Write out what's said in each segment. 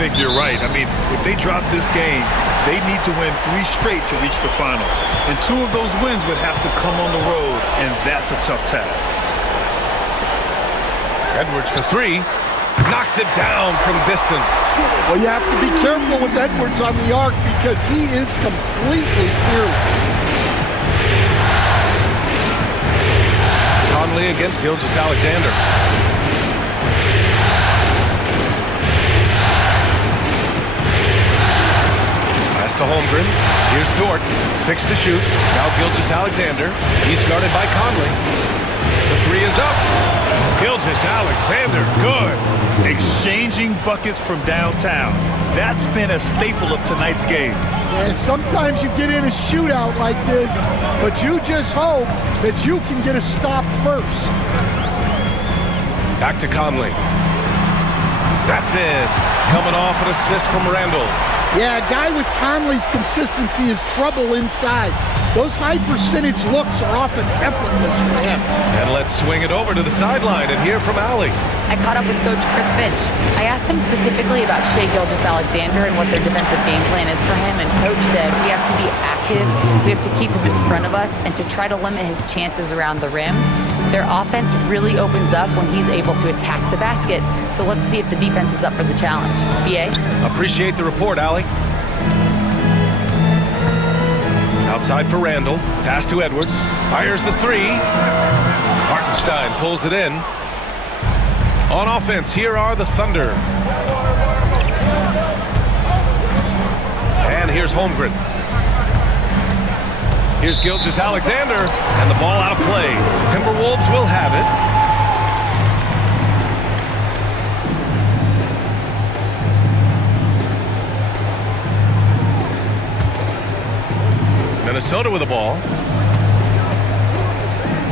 think you're right. I mean, if they drop this game, they need to win 3 straight to reach the finals. And 2 of those wins would have to come on the road, and that's a tough task. Edwards for 3. Knocks it down from distance. Well, you have to be careful with Edwards on the arc because he is completely fearless. Conley against Gilgeous-Alexander. Pass to Holmgren. Here's Dort. 6 to shoot. Now Gilgeous-Alexander. He's guarded by Conley. The 3 is up. Gilgeous-Alexander, good. Exchanging buckets from downtown. That's been a staple of tonight's game. And sometimes you get in a shootout like this, but you just hope that you can get a stop first. Back to Conley. That's it. Coming off an assist from Randall. Yeah, a guy with Conley's consistency is trouble inside. Those high percentage looks are often effortless for him. And let's swing it over to the sideline and hear from Allie. I caught up with Coach Chris Finch. I asked him specifically about Shai Gilgeous-Alexander and what their defensive game plan is for him, and Coach said we have to be active, we have to keep him in front of us, and to try to limit his chances around the rim. Their offense really opens up when he's able to attack the basket, so let's see if the defense is up for the challenge. BA? Appreciate the report, Allie. Outside for Randall. Pass to Edwards. Fires the 3. Hartenstein pulls it in. On offense, here are the Thunder. And here's Holmgren. Here's Gilgeous-Alexander. And the ball out of play. Timberwolves will have it. Minnesota with the ball.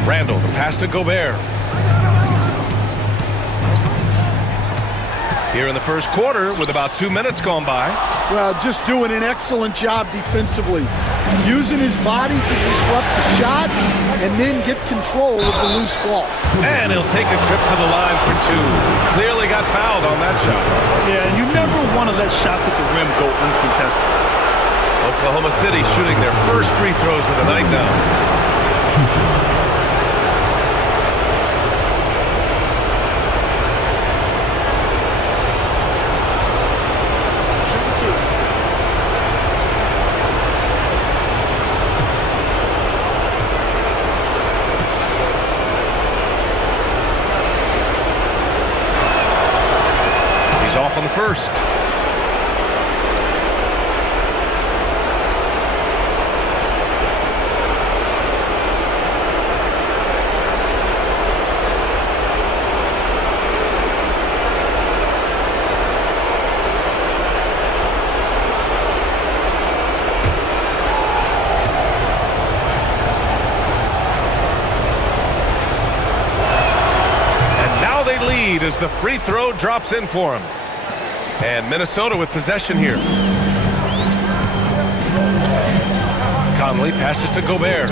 Randall, the pass to Gobert. Here in the first quarter with about 2 minutes gone by. Well, just doing an excellent job defensively. Using his body to disrupt the shot and then get control of the loose ball. And he'll take a trip to the line for 2. Clearly got fouled on that shot. Yeah, and you never want to let shots at the rim go uncontested. Oklahoma City shooting their first free throws of the night now. He's off on the first. As the free throw drops in for him. And Minnesota with possession here. Conley passes to Gobert.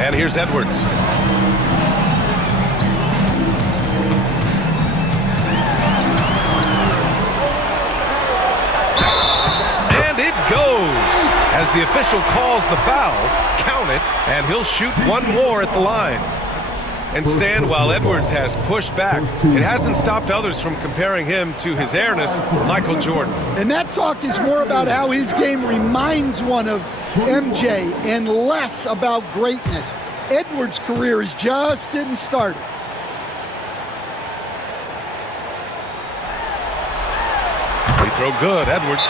And here's Edwards. And it goes. As the official calls the foul, count it, and he'll shoot 1 more at the line. And Stan, while Edwards has pushed back, it hasn't stopped others from comparing him to his airness, Michael Jordan. And that talk is more about how his game reminds one of MJ and less about greatness. Edwards' career is just getting started. Free throw good, Edwards.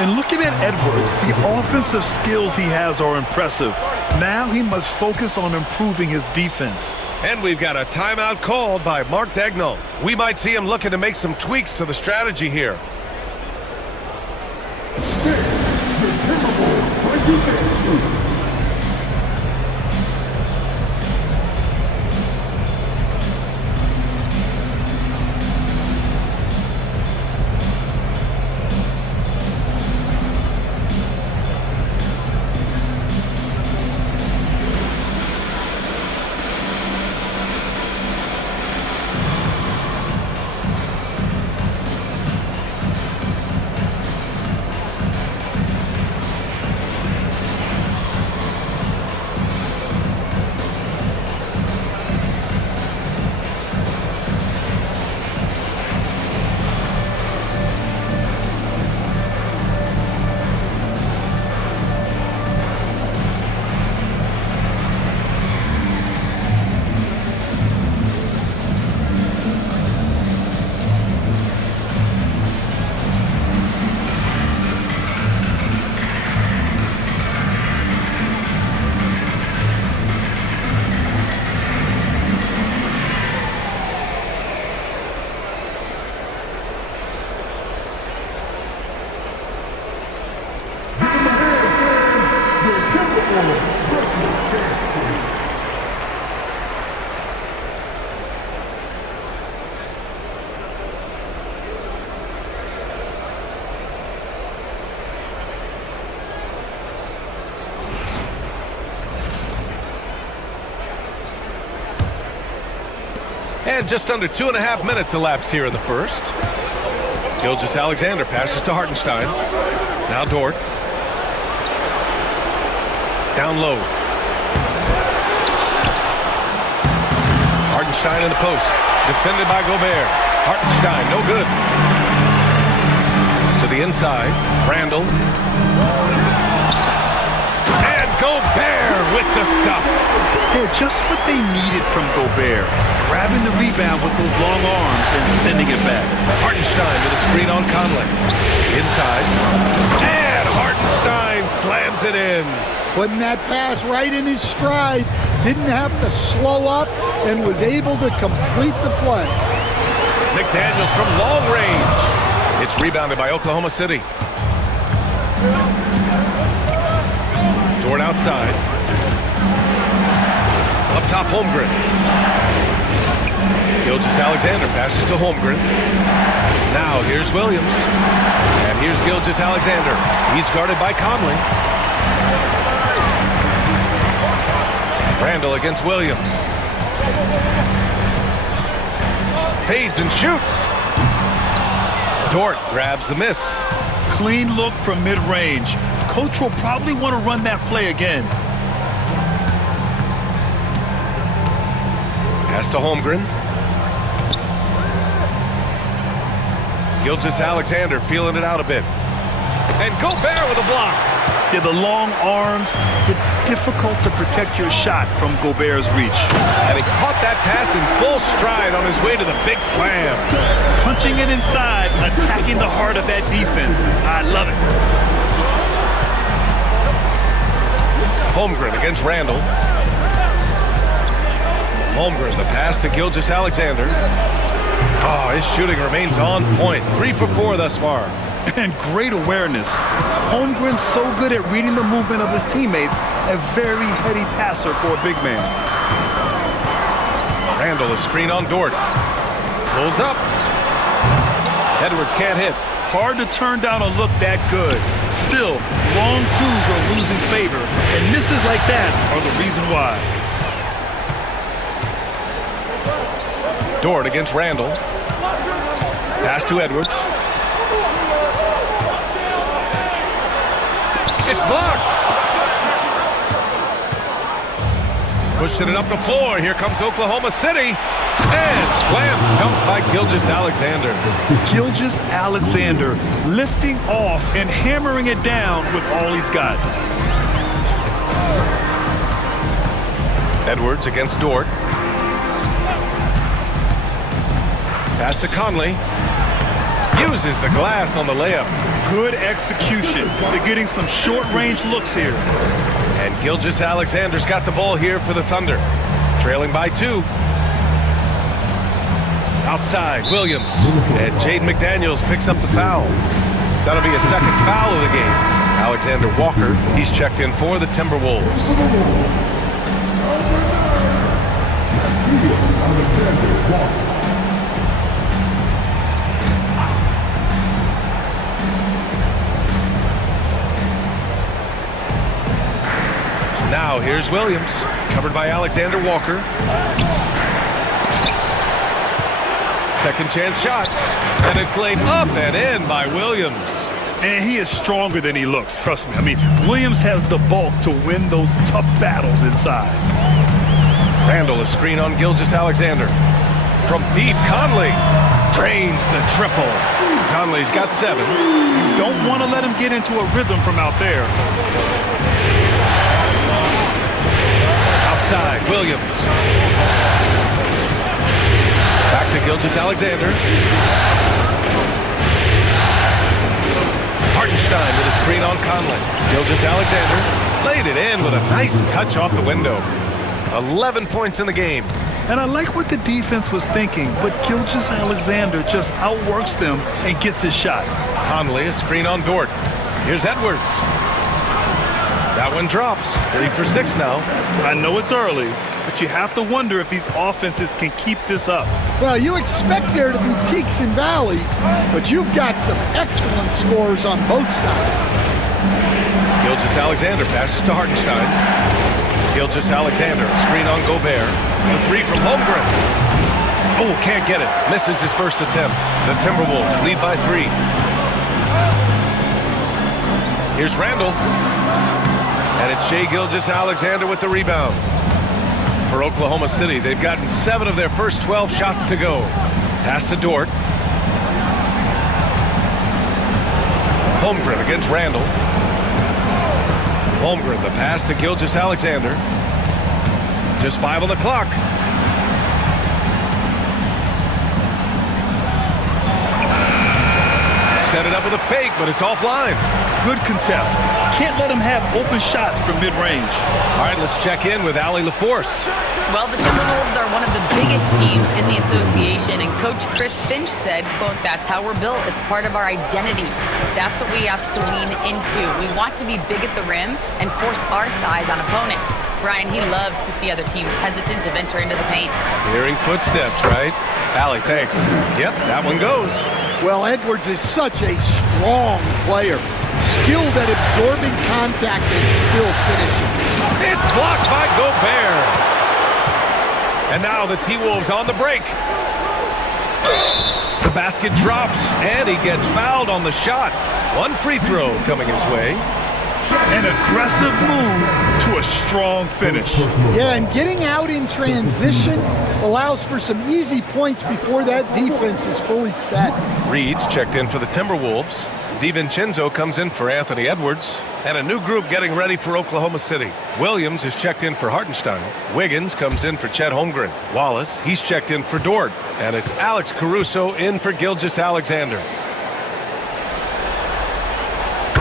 And looking at Edwards, the offensive skills he has are impressive. Now he must focus on improving his defense. And we've got a timeout called by Mark Daigneault. We might see him looking to make some tweaks to the strategy here. And just under 2.5 minutes elapsed here in the first. Gilgeous-Alexander passes to Hartenstein. Now Dort. Down low. Hartenstein in the post. Defended by Gobert. Hartenstein, no good. To the inside. Randall. And Gobert with the stuff. Yeah, just what they needed from Gobert. Grabbing the rebound with those long arms and sending it back. Hartenstein with a screen on Conley. Inside. And Hartenstein slams it in. Putting that pass right in his stride. Didn't have to slow up and was able to complete the play. McDaniels from long range. It's rebounded by Oklahoma City. Dort outside. Up top, Holmgren. Gilgeous-Alexander passes to Holmgren. Now here's Williams. And here's Gilgeous-Alexander. He's guarded by Conley. Randall against Williams. Fades and shoots. Dort grabs the miss. Clean look from mid-range. Coach will probably want to run that play again. Pass to Holmgren. Gilgeous-Alexander feeling it out a bit. And Gobert with a block. Yeah, the long arms, it's difficult to protect your shot from Gobert's reach. And he caught that pass in full stride on his way to the big slam. Punching it inside, attacking the heart of that defense. I love it. Holmgren against Randall. Holmgren, the pass to Gilgeous-Alexander. Oh, his shooting remains on point. 3 for 4 thus far. And great awareness. Holmgren's so good at reading the movement of his teammates, a very heady passer for a big man. Randall, a screen on Dort. Pulls up. Edwards can't hit. Hard to turn down a look that good. Still, long twos are losing favor, and misses like that are the reason why. Dort against Randall. Pass to Edwards. It's blocked. Pushing it up the floor. Here comes Oklahoma City. And slam dunk by Gilgeous-Alexander. Gilgeous-Alexander lifting off and hammering it down with all he's got. Edwards against Dort. Pass to Conley. Uses the glass on the layup. Good execution. They're getting some short-range looks here. And Gilgeous-Alexander's got the ball here for the Thunder. Trailing by 2. Outside, Williams. And Jaden McDaniels picks up the foul. That'll be a second foul of the game. Alexander Walker, he's checked in for the Timberwolves. Now here's Williams, covered by Alexander Walker. Second chance shot, and it's laid up and in by Williams. And he is stronger than he looks, trust me. I mean, Williams has the bulk to win those tough battles inside. Randall, a screen on Gilgeous-Alexander. From deep, Conley drains the triple. Conley's got 7. You don't want to let him get into a rhythm from out there. Outside, Williams. Back to Gilgeous-Alexander. Hartenstein with a screen on Conley. Gilgeous-Alexander laid it in with a nice touch off the window. 11 points in the game. And I like what the defense was thinking, but Gilgeous-Alexander just outworks them and gets his shot. Conley, a screen on Dort. Here's Edwards. That one drops. 3 for 6 now. I know it's early, but you have to wonder if these offenses can keep this up. Well, you expect there to be peaks and valleys, but you've got some excellent scores on both sides. Gilgeous-Alexander passes to Hartenstein. Gilgeous-Alexander, screen on Gobert. The 3 from Holmgren. Oh, can't get it. Misses his first attempt. The Timberwolves lead by 3. Here's Randall. And it's Shai Gilgeous-Alexander with the rebound. For Oklahoma City, they've gotten 7 of their first 12 shots to go. Pass to Dort. Holmgren against Randall. Holmgren, the pass to Gilgeous-Alexander. Just 5 on the clock. Set it up with a fake, but it's offline. Good contest. Can't let him have open shots from mid-range. All right, let's check in with Allie LaForce. Well, the Timberwolves are one of the biggest teams in the association, and Coach Chris Finch said, quote, "That's how we're built. It's part of our identity. That's what we have to lean into. We want to be big at the rim and force our size on opponents." Brian, he loves to see other teams hesitant to venture into the paint. Hearing footsteps, right? Allie, thanks. Yep, that one goes. Well, Edwards is such a strong player. Skilled at absorbing contact and still finishing. It's blocked by Gobert. And now the T-Wolves on the break. The basket drops, and he gets fouled on the shot. One free throw coming his way. An aggressive move to a strong finish. Yeah, and getting out in transition allows for some easy points before that defense is fully set. Reed's checked in for the Timberwolves. DiVincenzo comes in for Anthony Edwards. And a new group getting ready for Oklahoma City. Williams is checked in for Hartenstein. Wiggins comes in for Chet Holmgren. Wallace, he's checked in for Dort. And it's Alex Caruso in for Gilgeous-Alexander.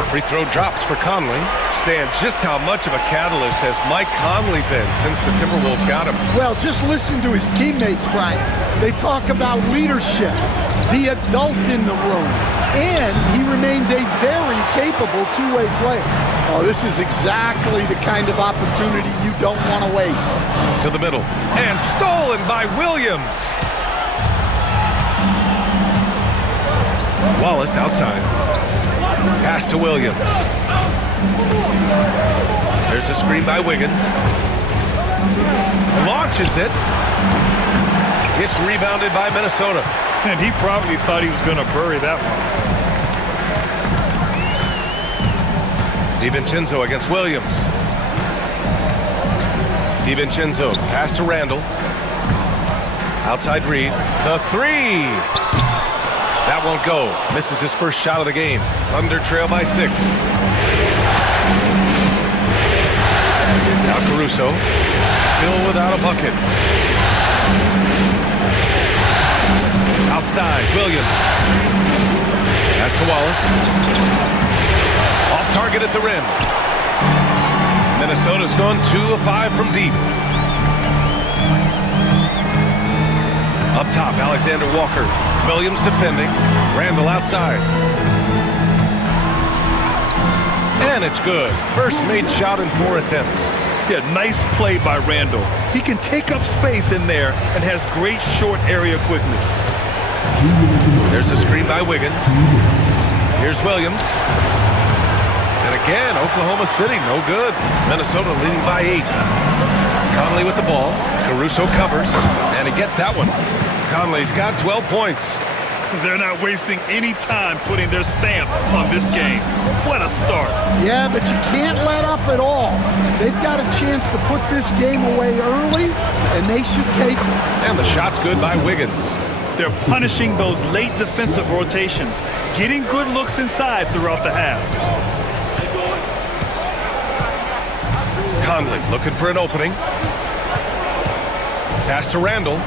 Free throw drops for Conley. Stan, just how much of a catalyst has Mike Conley been since the Timberwolves got him? Well, just listen to his teammates, Brian. They talk about leadership, the adult in the room, and he remains a very capable two-way player. Oh, this is exactly the kind of opportunity you don't want to waste. To the middle, and stolen by Williams. Wallace outside. Pass to Williams. There's a screen by Wiggins. Launches it. It's rebounded by Minnesota. And he probably thought he was going to bury that one. DiVincenzo against Williams. DiVincenzo, pass to Randall. Outside Reed. The three. That won't go. Misses his first shot of the game. Thunder trail by 6. Now Caruso. Still without a bucket. Outside, Williams. Pass to Wallace. Off target at the rim. Minnesota's gone 2 of 5 from deep. Up top, Alexander Walker. Williams defending. Randall outside. And it's good. First made shot in 4 attempts. Yeah, nice play by Randall. He can take up space in there and has great short area quickness. There's a screen by Wiggins. Here's Williams. And again, Oklahoma City, no good. Minnesota leading by 8. Conley with the ball. Caruso covers, and he gets that one. Conley's got 12 points. They're not wasting any time putting their stamp on this game. What a start. Yeah, but you can't let up at all. They've got a chance to put this game away early, and they should take it. And the shot's good by Wiggins. They're punishing those late defensive rotations, getting good looks inside throughout the half. Conley looking for an opening. Pass to Randall.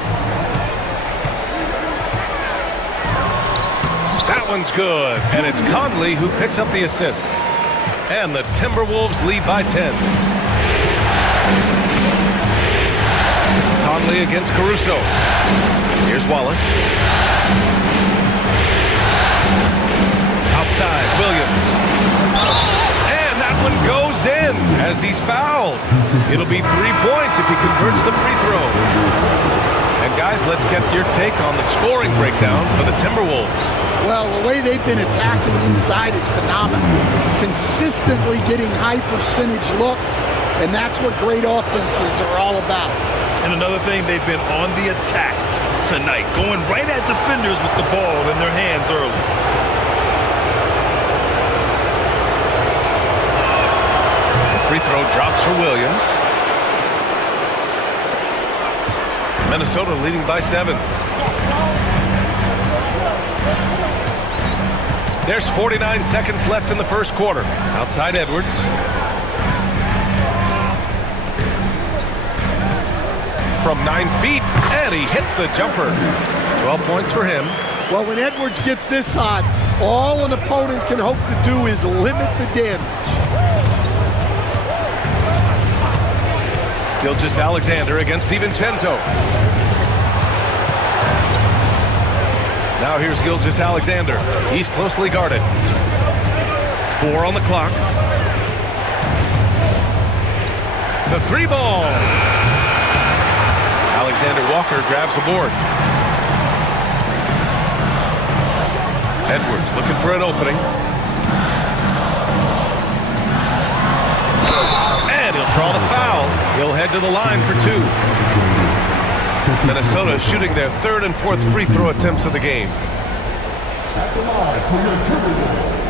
That one's good, and it's Conley who picks up the assist. And the Timberwolves lead by 10. Conley against Caruso. Here's Wallace. Outside, Williams. And that one goes in as he's fouled. It'll be 3 points if he converts the free throw. And guys, let's get your take on the scoring breakdown for the Timberwolves. Well, the way they've been attacking inside is phenomenal. Consistently getting high percentage looks, and that's what great offenses are all about. And another thing, they've been on the attack, tonight, going right at defenders with the ball in their hands early. The free throw drops for Williams. Minnesota leading by 7. There's 49 seconds left in the first quarter. Outside Edwards. From 9 feet, and he hits the jumper. 12 points for him. Well, when Edwards gets this hot, all an opponent can hope to do is limit the damage. Gilgeous-Alexander against DiVincenzo. Now here's Gilgeous-Alexander. He's closely guarded. 4 on the clock. The 3 ball. Alexander Walker grabs a board. Edwards looking for an opening. And he'll draw the foul. He'll head to the line for 2. Minnesota shooting their 3rd and 4th free throw attempts of the game. At the line for your Timberwolves,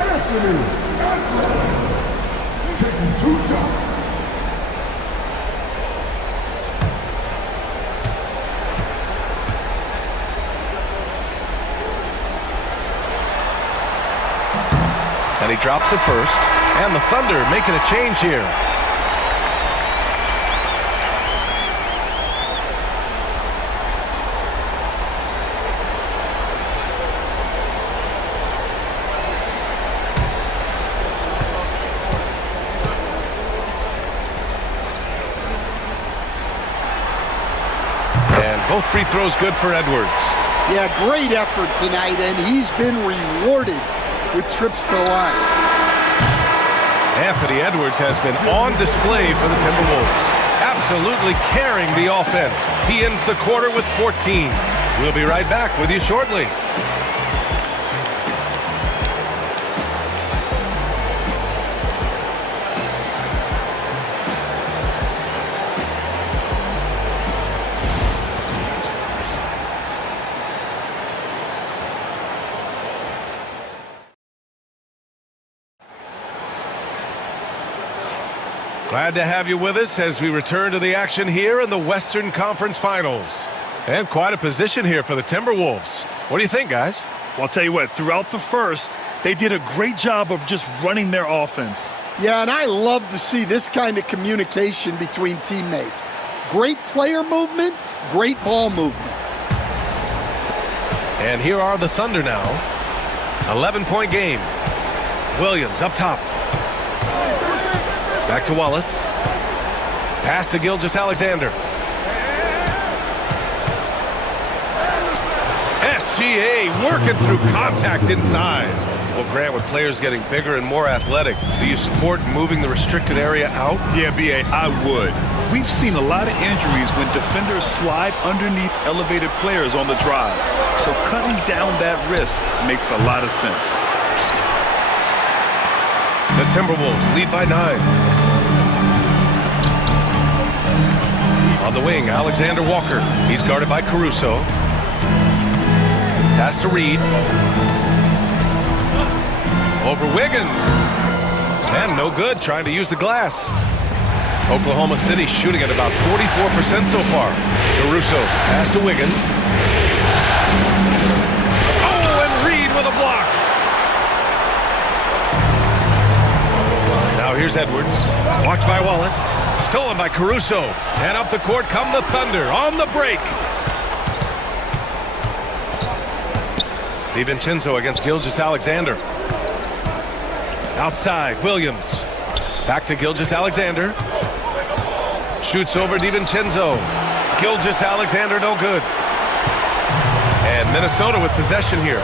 Anthony Edwards, taking 2 shots. And he drops it first. And the Thunder making a change here. And both free throws good for Edwards. Yeah, great effort tonight, and he's been rewarded with trips to the line. Anthony Edwards has been on display for the Timberwolves, absolutely carrying the offense. He ends the quarter with 14. We'll be right back with you shortly. Glad to have you with us as we return to the action here in the Western Conference Finals. And quite a position here for the Timberwolves. What do you think, guys? Well, I'll tell you what, throughout the first, they did a great job of just running their offense. Yeah, and I love to see this kind of communication between teammates. Great player movement, great ball movement. And here are the Thunder now. 11-point game. Williams up top. Back to Wallace. Pass to Gilgeous-Alexander. SGA working through contact inside. Well, Grant, with players getting bigger and more athletic, do you support moving the restricted area out? Yeah, B.A., I would. We've seen a lot of injuries when defenders slide underneath elevated players on the drive. So cutting down that risk makes a lot of sense. The Timberwolves lead by 9. On the wing, Alexander Walker. He's guarded by Caruso. Pass to Reed. Over Wiggins. And no good, trying to use the glass. Oklahoma City shooting at about 44% so far. Caruso, pass to Wiggins. Oh, and Reed with a block. Now here's Edwards. Watched by Wallace. Stolen by Caruso. And up the court come the Thunder on the break. DiVincenzo against Gilgeous-Alexander. Outside, Williams. Back to Gilgeous-Alexander. Shoots over DiVincenzo. Gilgeous-Alexander no good. And Minnesota with possession here.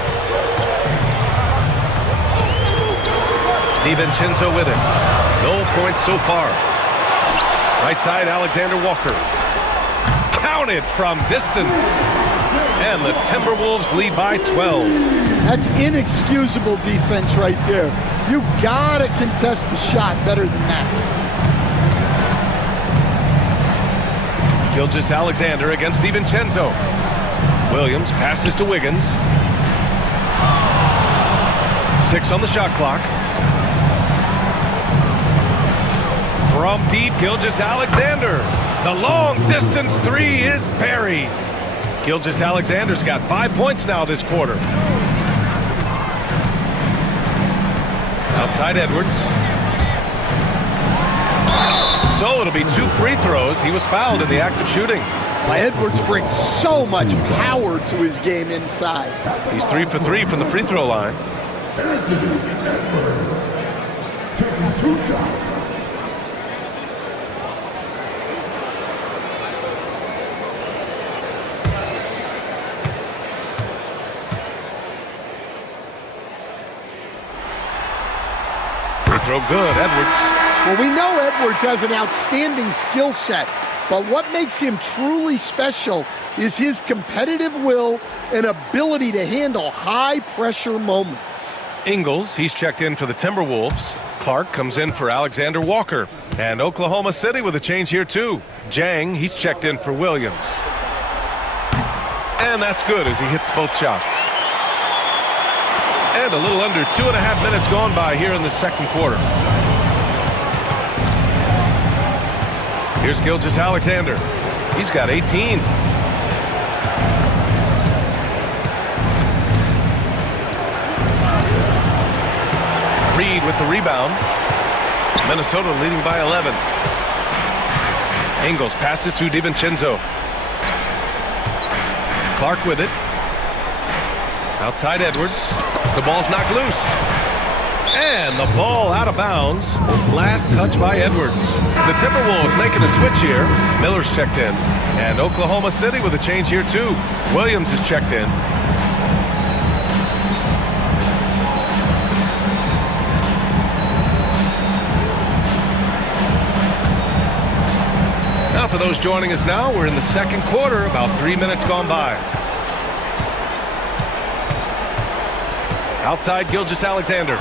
DiVincenzo with it. No points so far. Right side, Alexander Walker. Counted from distance. And the Timberwolves lead by 12. That's inexcusable defense right there. You gotta contest the shot better than that. Gilgeous-Alexander against DiVincenzo. Williams passes to Wiggins. 6 on the shot clock. From deep, Gilgeous-Alexander. The long-distance three is buried. Gilgeous-Alexander's got 5 points now this quarter. Outside Edwards. So it'll be 2 free throws. He was fouled in the act of shooting. Edwards brings so much power to his game inside. He's 3 for 3 from the free throw line. Taking 2 shots. Free throw good, Edwards. Well, we know Edwards has an outstanding skill set, but what makes him truly special is his competitive will and ability to handle high-pressure moments. Ingles, he's checked in for the Timberwolves. Clark comes in for Alexander Walker. And Oklahoma City with a change here too. Jang, he's checked in for Williams. And that's good as he hits both shots. And a little under 2.5 minutes gone by here in the second quarter. Here's Gilgeous-Alexander. He's got 18. Reed with the rebound. Minnesota leading by 11. Ingles passes to DiVincenzo. Clark with it. Outside Edwards. The ball's knocked loose. And the ball out of bounds. Last touch by Edwards. The Timberwolves making a switch here. Miller's checked in. And Oklahoma City with a change here too. Williams is checked in. Now for those joining us now, we're in the second quarter, about 3 minutes gone by. Outside Gilgeous-Alexander.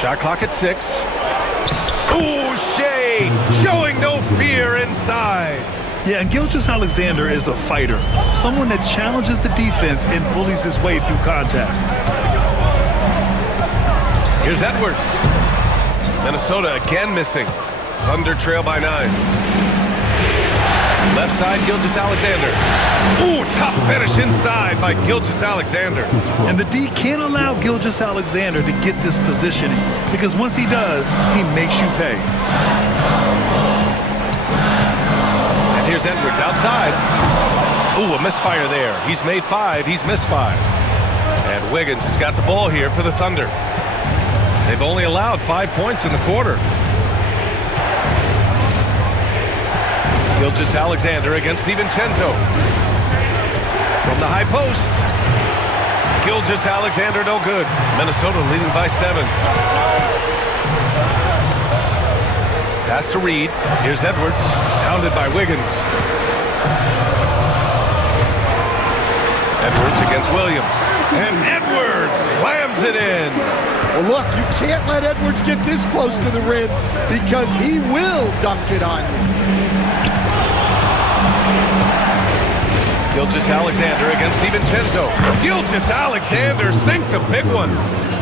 Shot clock at 6. Ooh, Shea showing no fear inside. Yeah, and Gilgeous-Alexander is a fighter, someone that challenges the defense and bullies his way through contact. Here's Edwards. Minnesota again missing. Thunder trail by 9. Left side, Gilgeous-Alexander. Ooh, tough finish inside by Gilgeous-Alexander. And the D can't allow Gilgeous-Alexander to get this positioning, because once he does, he makes you pay. And here's Edwards outside. Ooh, a misfire there. He's made 5. He's missed 5. And Wiggins has got the ball here for the Thunder. They've only allowed 5 points in the quarter. Gilgeous-Alexander against DiVincenzo. From the high post. Gilgeous-Alexander no good. Minnesota leading by 7. Pass to Reed. Here's Edwards. Pounded by Wiggins. Edwards against Williams. And Edwards slams it in. Well, look, you can't let Edwards get this close to the rim because he will dunk it on you. Gilgeous-Alexander against DiVincenzo. Gilgeous-Alexander sinks a big one.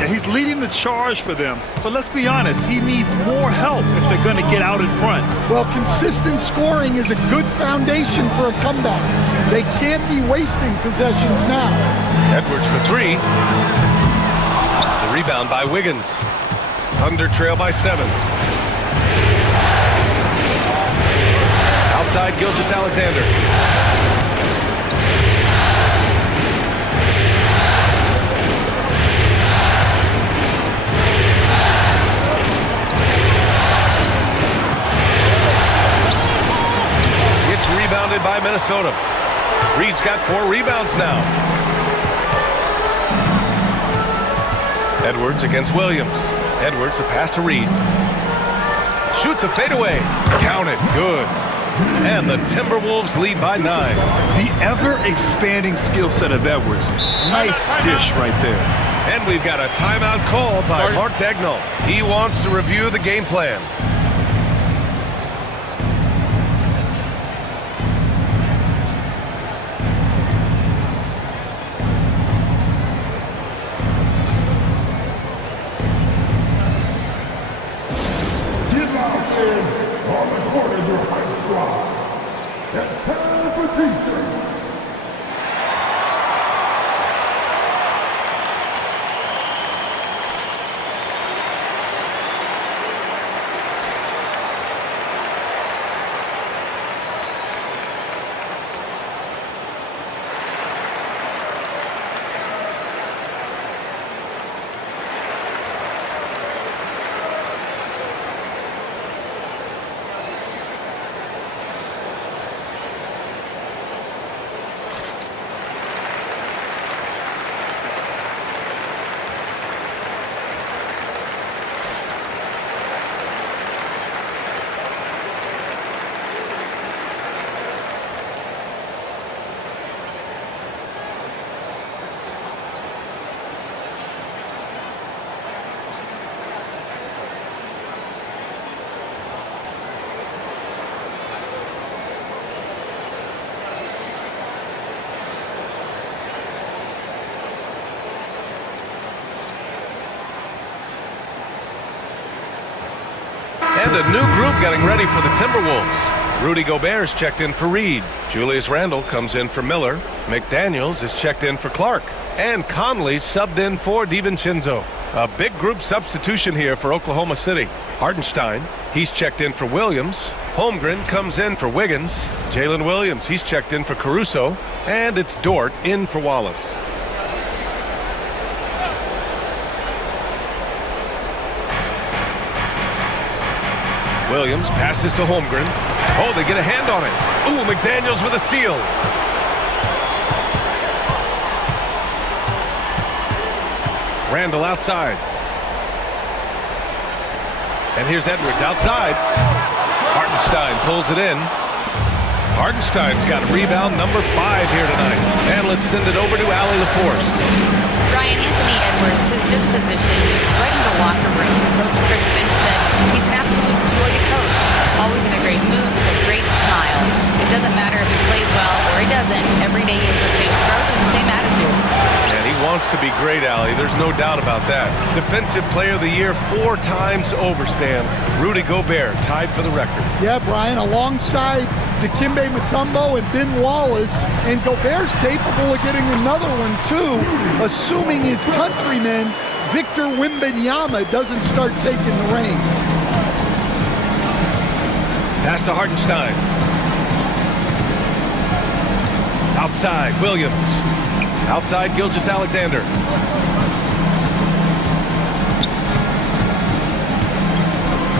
Yeah, he's leading the charge for them, but let's be honest, he needs more help if they're going to get out in front. Well, consistent scoring is a good foundation for a comeback. They can't be wasting possessions now. Edwards for 3. The rebound by Wiggins. Thunder trail by 7. Outside Gilgeous-Alexander. It's rebounded by Minnesota. Reed's got 4 rebounds now. Edwards against Williams. Edwards, the pass to Reed. Shoots a fadeaway. Counted. Good. And the Timberwolves lead by 9. The ever-expanding skill set of Edwards. Nice dish right there. And we've got a timeout called by Mark Dagnall. He wants to review the game plan. Time for t-shirts. And a new group getting ready for the Timberwolves. Rudy Gobert's checked in for Reed. Julius Randle comes in for Miller. McDaniels is checked in for Clark. And Conley's subbed in for DiVincenzo. A big group substitution here for Oklahoma City. Hartenstein, he's checked in for Williams. Holmgren comes in for Wiggins. Jalen Williams, he's checked in for Caruso. And it's Dort in for Wallace. Williams passes to Holmgren. Oh, they get a hand on it. Ooh, McDaniels with a steal. Randle outside. And here's Edwards outside. Hartenstein pulls it in. Hartenstein's got rebound number 5 here tonight. And let's send it over to Allie LaForce. Ryan, Anthony Edwards, his disposition, he's right in the locker room. Coach Chris Finch said he's an absolute joy to coach. Always in a great mood with a great smile. It doesn't matter if he plays well or he doesn't. Every day he has the same approach and the same attitude. And he wants to be great, Allie. There's no doubt about that. Defensive Player of the Year 4 times over, Stan. Rudy Gobert tied for the record. Yeah, Brian, alongside Dikembe Mutombo and Ben Wallace, and Gobert's capable of getting another one too, assuming his countryman Victor Wembanyama doesn't start taking the reins. Pass to Hartenstein. Outside, Williams. Outside, Gilgeous-Alexander.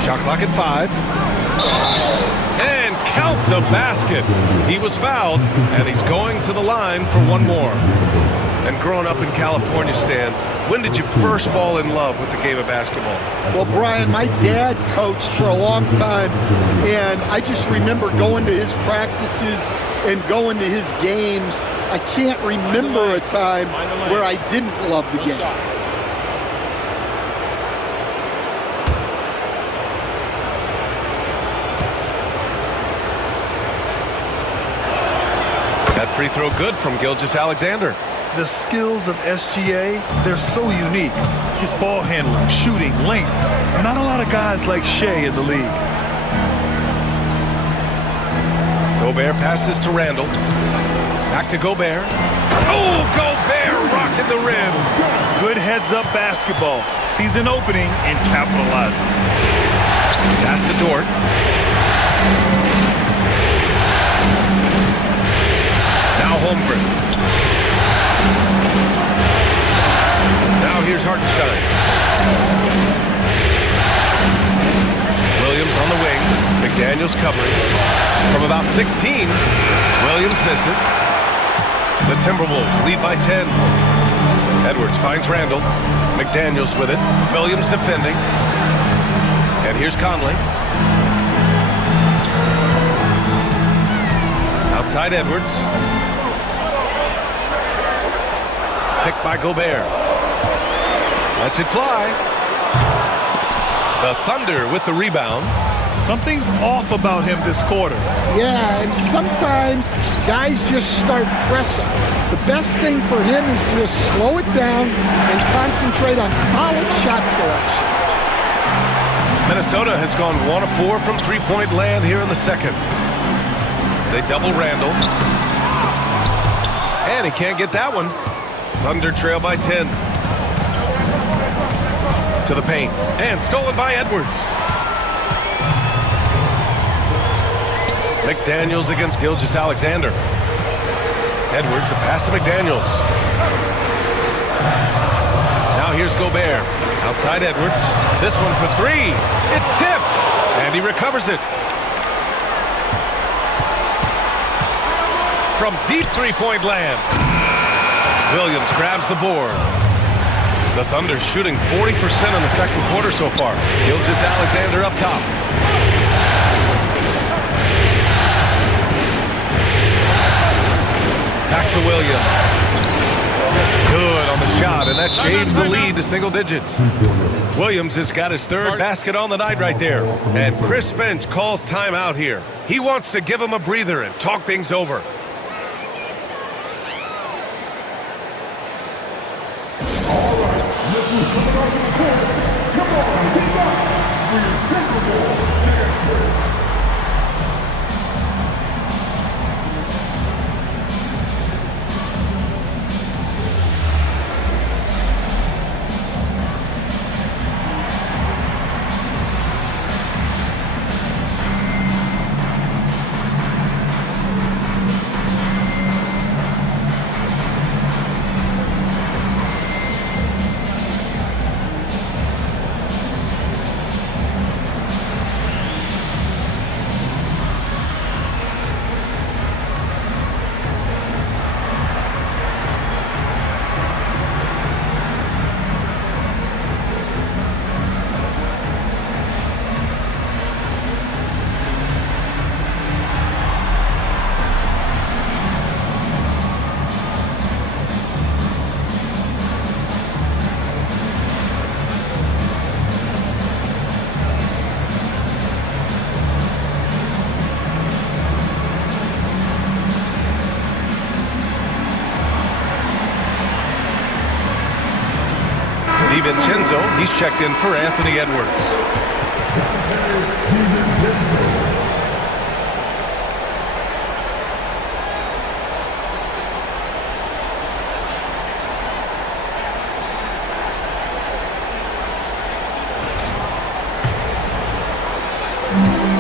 Shot clock at 5. And count the basket. He was fouled, and he's going to the line for one more. And growing up in California, Stan, when did you first fall in love with the game of basketball? Well, Brian, my dad coached for a long time, and I just remember going to his practices and going to his games. I can't remember a time where I didn't love the game. That free throw good from Gilgeous-Alexander. The skills of SGA, they're so unique. His ball handling, shooting, length. Not a lot of guys like Shea in the league. Gobert passes to Randle. Back to Gobert. Oh, Gobert rocking the rim. Good heads-up basketball. Sees an opening and capitalizes. Pass to Dort. Now Holmgren. Now here's Hartenstein. Williams on the wing. McDaniels covering. From about 16, Williams misses. The Timberwolves lead by 10. Edwards finds Randle. McDaniels with it. Williams defending. And here's Conley. Outside Edwards. Picked by Gobert. Lets it fly. The Thunder with the rebound. Something's off about him this quarter. Yeah, and sometimes guys just start pressing. The best thing for him is to just slow it down and concentrate on solid shot selection. Minnesota has gone 1 of 4 from three-point land here in the second. They double Randall. And he can't get that one. Thunder trail by 10. To the paint. And stolen by Edwards. McDaniels against Gilgeous-Alexander. Edwards, a pass to McDaniels. Now here's Gobert. Outside Edwards. This one for three. It's tipped. And he recovers it. From deep three-point land. Williams grabs the board. The Thunder shooting 40% in the second quarter so far. Gilgeous-Alexander up top. Back to Williams. Good on the shot, and that shaves the lead to single digits. Williams has got his third basket on the night right there. And Chris Finch calls timeout here. He wants to give him a breather and talk things over. Come on, be back for your Timberwolves dancer. DiVincenzo, he's checked in for Anthony Edwards.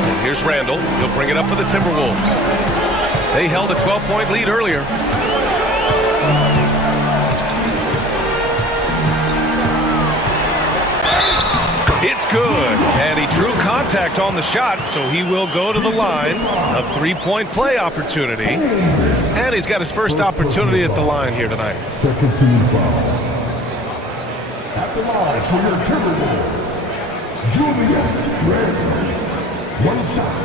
And here's Randall. He'll bring it up for the Timberwolves. They held a 12-point lead earlier. It's good, and he drew contact on the shot, so he will go to the line. A three-point play opportunity, and he's got his first opportunity at the line here tonight. Second team foul. At the line for your Timberwolves, Julius Randle. One shot.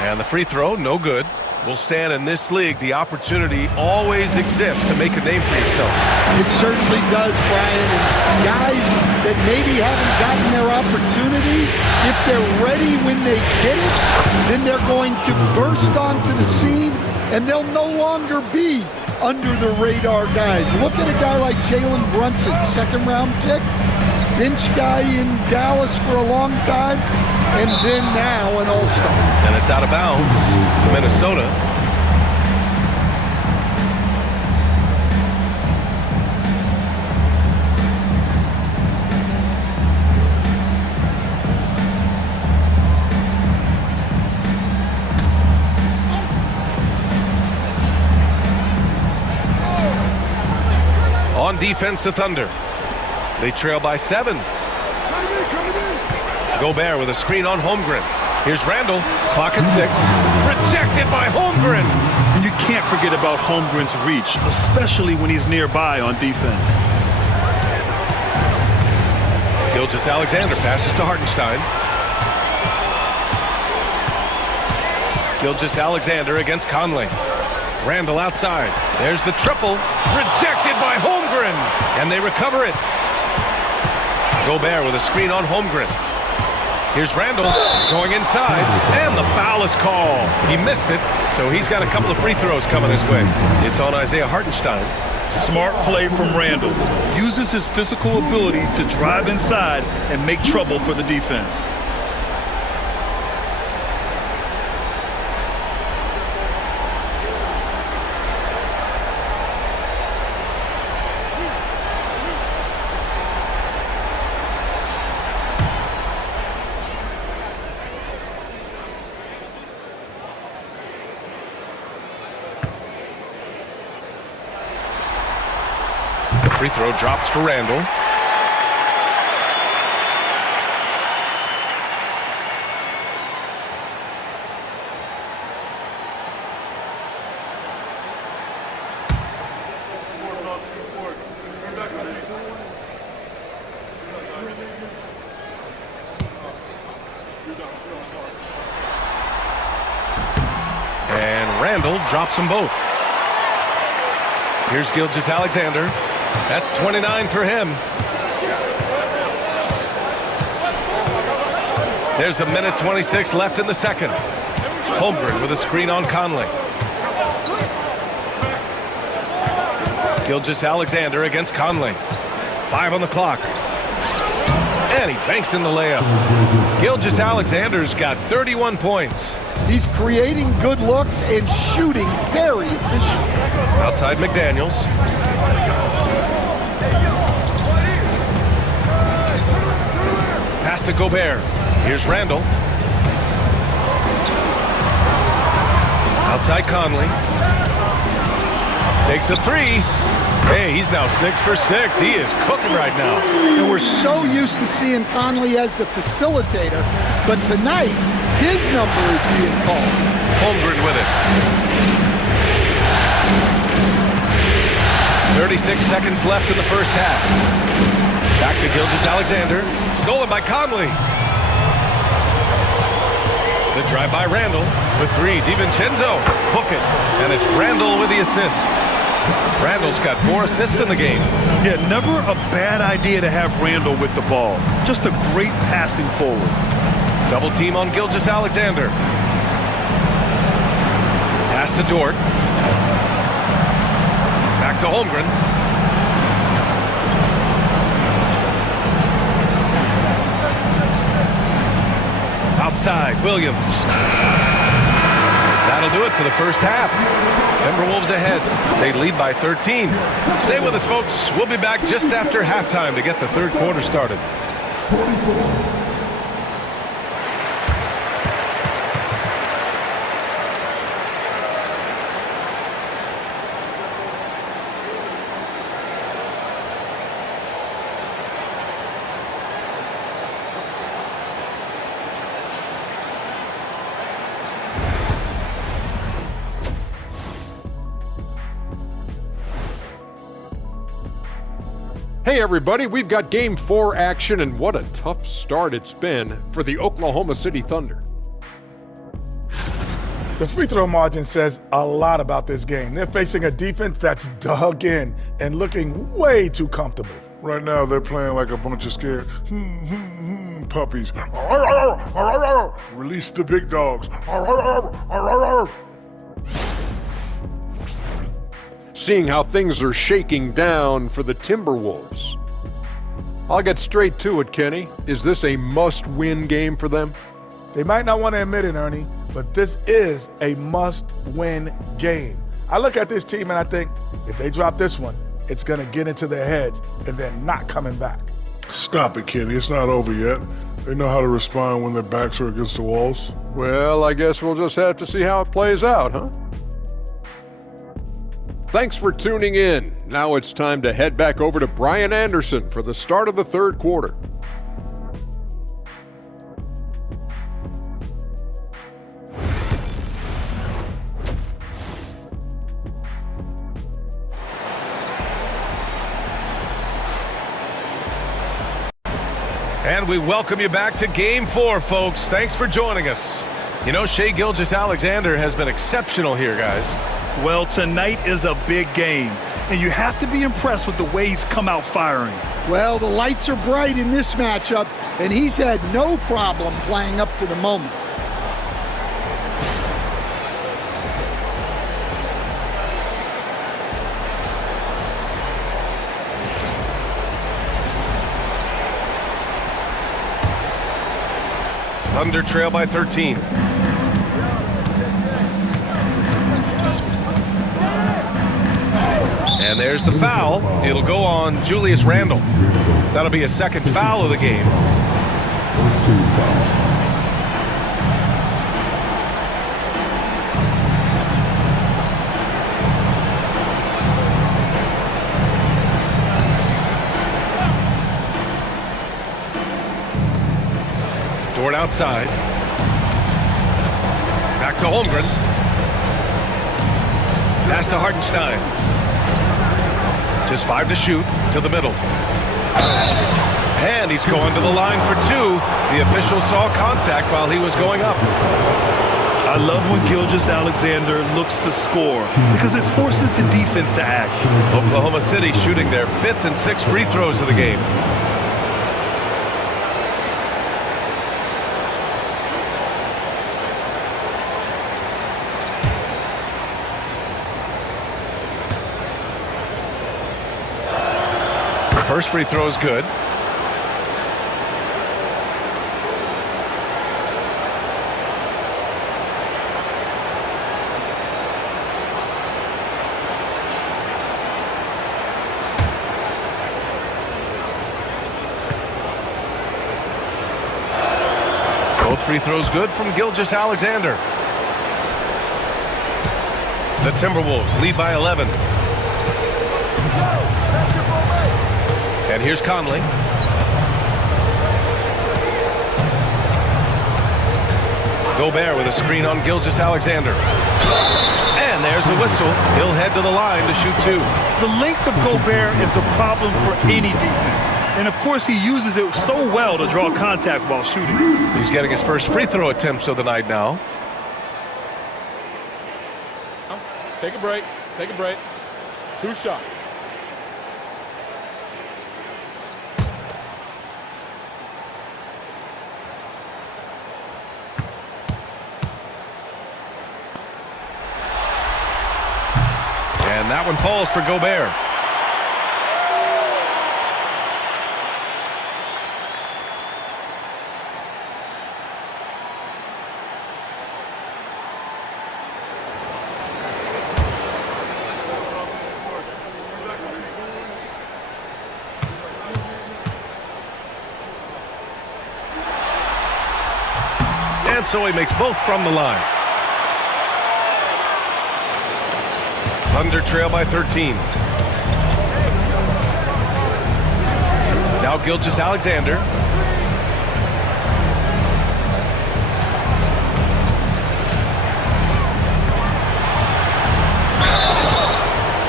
And the free throw, no good. Will stand in this league. The opportunity always exists to make a name for yourself. It certainly does, Brian. And guys that maybe haven't gotten their opportunity, if they're ready when they get it, then they're going to burst onto the scene, and they'll no longer be under the radar guys. Look at a guy like Jalen Brunson, second-round pick. Bench guy in Dallas for a long time, and then now an all-star. And it's out of bounds to Minnesota. On defense, the Thunder. They trail by 7. Gobert with a screen on Holmgren. Here's Randall. Clock at 6. Rejected by Holmgren. And you can't forget about Holmgren's reach, especially when he's nearby on defense. Gilgeous-Alexander passes to Hartenstein. Gilgeous-Alexander against Conley. Randall outside. There's the triple. Rejected by Holmgren. And they recover it. Gobert with a screen on Holmgren. Here's Randall going inside, and the foul is called. He missed it, so he's got a couple of free throws coming his way. It's on Isaiah Hartenstein. Smart play from Randall. Uses his physical ability to drive inside and make trouble for the defense. Free throw drops for Randall. And Randall drops them both. Here's Gilgeous-Alexander. That's 29 for him. There's a minute 26 left in the second. Holmgren with a screen on Conley. Gilgeous-Alexander against Conley. 5 on the clock. And he banks in the layup. Gilgeous-Alexander's got 31 points. He's creating good looks and shooting very efficient. Outside McDaniels. Pass to Gobert. Here's Randall. Outside Conley. Takes a three. Hey, he's now 6 for 6. He is cooking right now. And we're so used to seeing Conley as the facilitator, but tonight, his number is being called. Holmgren with it. 36 seconds left in the first half. Back to Gilgeous-Alexander. Stolen by Conley. The drive by Randall. The three, DiVincenzo. Book it. And it's Randall with the assist. Randall's got 4 assists in the game. Yeah, never a bad idea to have Randall with the ball. Just a great passing forward. Double team on Gilgeous-Alexander. Pass to Dort. Back to Holmgren. Outside, Williams. That'll do it for the first half. Timberwolves ahead. They lead by 13. Stay with us, folks. We'll be back just after halftime to get the third quarter started. Hey everybody, we've got Game 4 action, and what a tough start it's been for the Oklahoma City Thunder. The free throw margin says a lot about this game. They're facing a defense that's dug in and looking way too comfortable. Right now, they're playing like a bunch of scared puppies. Release the big dogs. Seeing how things are shaking down for the Timberwolves. I'll get straight to it, Kenny. Is this a must-win game for them? They might not want to admit it, Ernie, but this is a must-win game. I look at this team and I think, if they drop this one, it's going to get into their heads and they're not coming back. Stop it, Kenny. It's not over yet. They know how to respond when their backs are against the walls. Well, I guess we'll just have to see how it plays out, huh? Thanks for tuning in. Now it's time to head back over to Brian Anderson for the start of the third quarter. And we welcome you back to Game 4, folks. Thanks for joining us. You know, Shai Gilgeous-Alexander has been exceptional here, guys. Well, tonight is a big game. and you have to be impressed with the way he's come out firing. Well, the lights are bright in this matchup, and he's had no problem playing up to the moment. Thunder trail by 13. And there's the foul. It'll go on Julius Randle. That'll be a second foul of the game. Dort outside. Back to Holmgren. Pass to Hartenstein. Just 5 to shoot to the middle. And he's going to the line for 2. The official saw contact while he was going up. I love when Gilgeous-Alexander looks to score because it forces the defense to act. Oklahoma City shooting their 5th and 6th free throws of the game. First free throw is good. Both free throws good from Gilgeous-Alexander. The Timberwolves lead by 11. And here's Conley. Gobert with a screen on Gilgeous-Alexander. And there's a whistle. He'll head to the line to shoot 2. The length of Gobert is a problem for any defense. And of course he uses it so well to draw contact while shooting. He's getting his first free throw attempts of the night now. Take a break. Take a break. 2 shots. And that one falls for Gobert. And so he makes both from the line. Thunder trail by 13. Now Gilgeous-Alexander.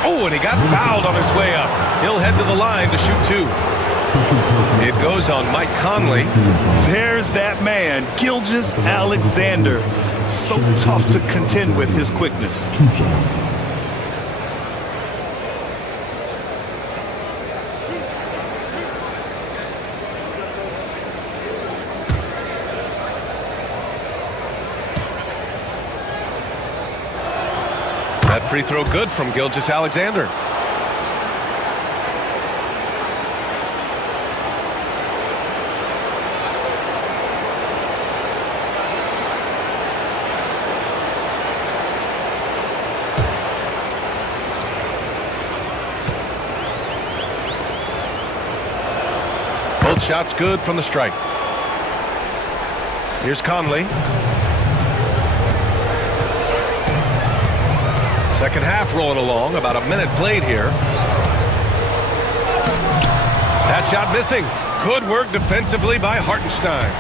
Oh, and he got fouled on his way up. He'll head to the line to shoot 2. It goes on Mike Conley. There's that man, Gilgeous-Alexander. So tough to contend with his quickness. That free throw good from Gilgeous-Alexander. Both shots good from the stripe. Here's Conley. Second half rolling along, about a minute played here. That shot missing. Good work defensively by Hartenstein.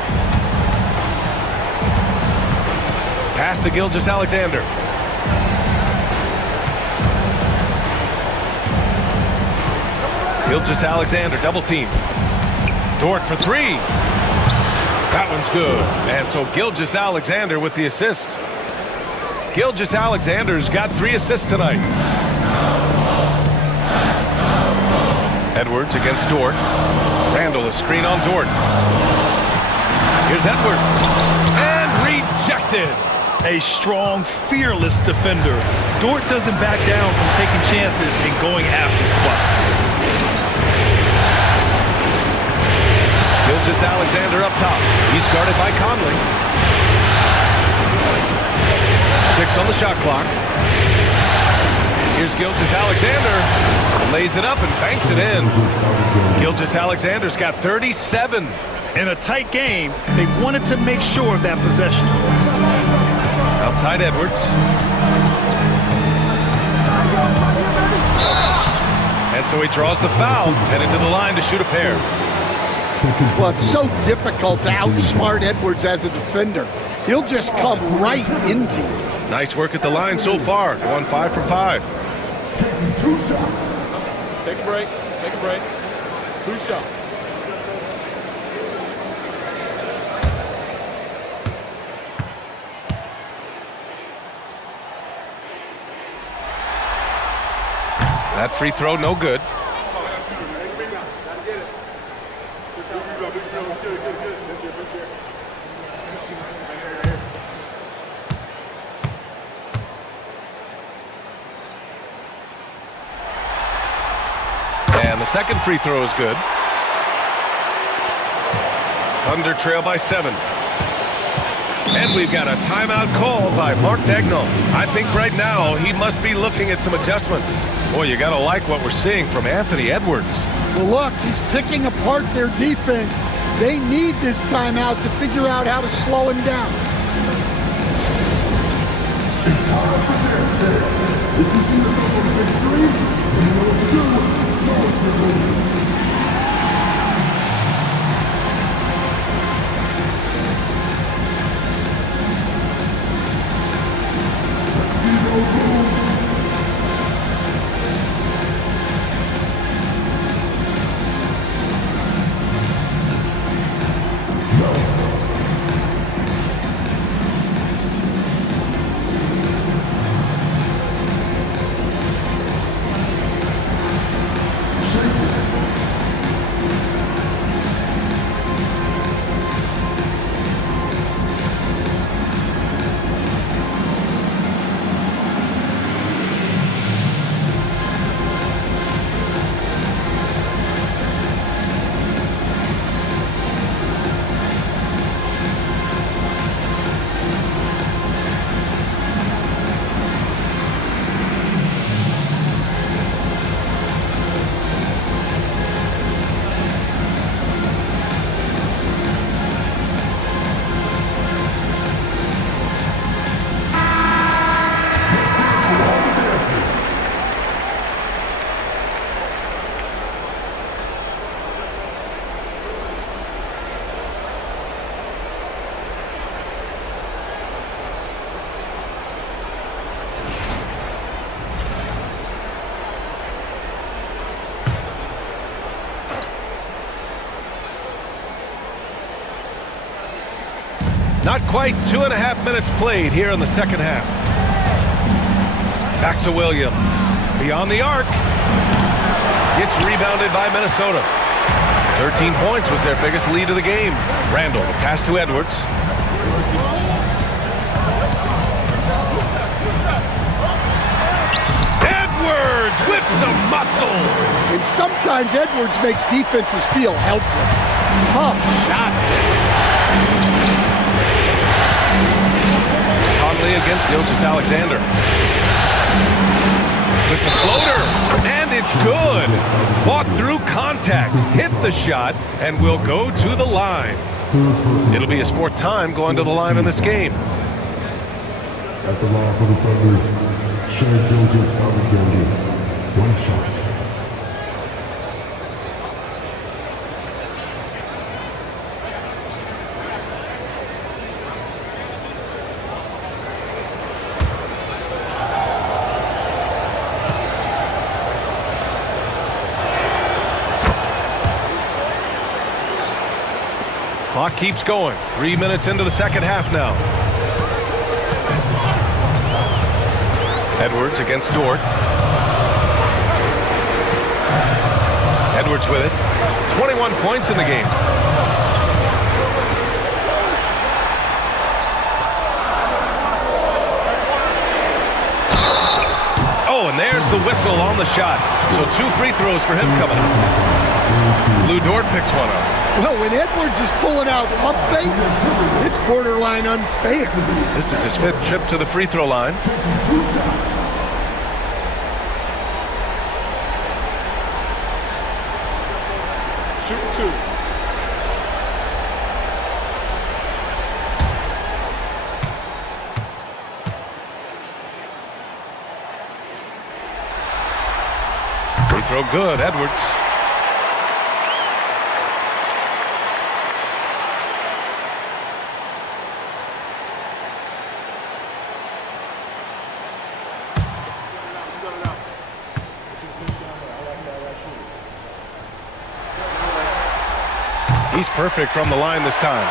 Pass to Gilgeous-Alexander. Gilgeous-Alexander double team. Dort for 3. That one's good. And so Gilgeous-Alexander with the assist. Gilgeous-Alexander's got 3 assists tonight. Edwards against Dort. Randall, a screen on Dort. Here's Edwards. And rejected. A strong, fearless defender. Dort doesn't back down from taking chances and going after spots. Gilgeous-Alexander up top. He's guarded by Conley. 6 on the shot clock. Here's Gilgeous-Alexander. Lays it up and banks it in. Gilgeous-Alexander's got 37. In a tight game, they wanted to make sure of that possession. Outside Edwards. And so he draws the foul, headed to the line to shoot a pair. Well, it's so difficult to outsmart Edwards as a defender. He'll just come right into you. Nice work at the line so far. Going 5 for 5. Take a break. Take a break. 2 shots. That free throw, no good. And the second free throw is good. Thunder trail by 7. And we've got a timeout call by Mark Daigneault. I think right now he must be looking at some adjustments. Boy, you gotta like what we're seeing from Anthony Edwards. Well, look, he's picking apart their defense. They need this timeout to figure out how to slow him down. It's time for this. If you see the double victory, you know what to do. Know what to do. Not quite 2.5 minutes played here in the second half. Back to Williams. Beyond the arc. Gets rebounded by Minnesota. 13 points was their biggest lead of the game. Randall, the pass to Edwards. Edwards with some muscle. And sometimes Edwards makes defenses feel helpless. Tough shot. Conley against Gilgeous-Alexander. With the floater, and it's good. Fought through contact, hit the shot, and will go to the line. It'll be his 4th time going to the line in this game. At the line for the Thunder, Shai Gilgeous-Alexander. 1 shot. Clock keeps going. 3 minutes into the second half now. Edwards against Dort. Edwards with it. 21 points in the game. Oh, and there's the whistle on the shot. So 2 free throws for him coming up. Lou Dort picks one up. Well, when Edwards is pulling out pump fakes, it's borderline unfair. This is his 5th trip to the free throw line. Shoot 2. Free throw good, Edwards. He's perfect from the line this time.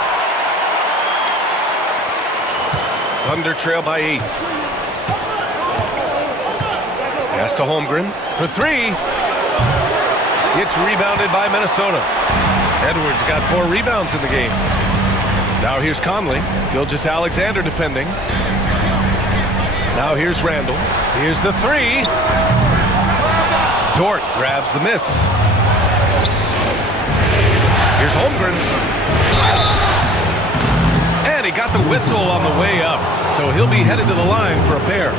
Thunder trail by 8. Pass to Holmgren for 3. It's rebounded by Minnesota. Edwards got 4 rebounds in the game. Now here's Conley. Gilgeous-Alexander defending. Now here's Randall. Here's the 3. Dort grabs the miss. Here's Holmgren. And he got the whistle on the way up. So he'll be headed to the line for a pair.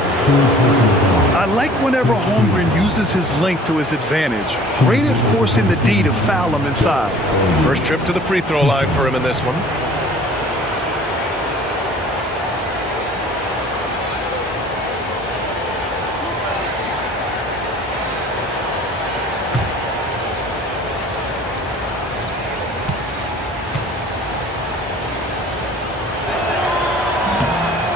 I like whenever Holmgren uses his length to his advantage. Great at forcing the D to foul him inside. First trip to the free throw line for him in this one.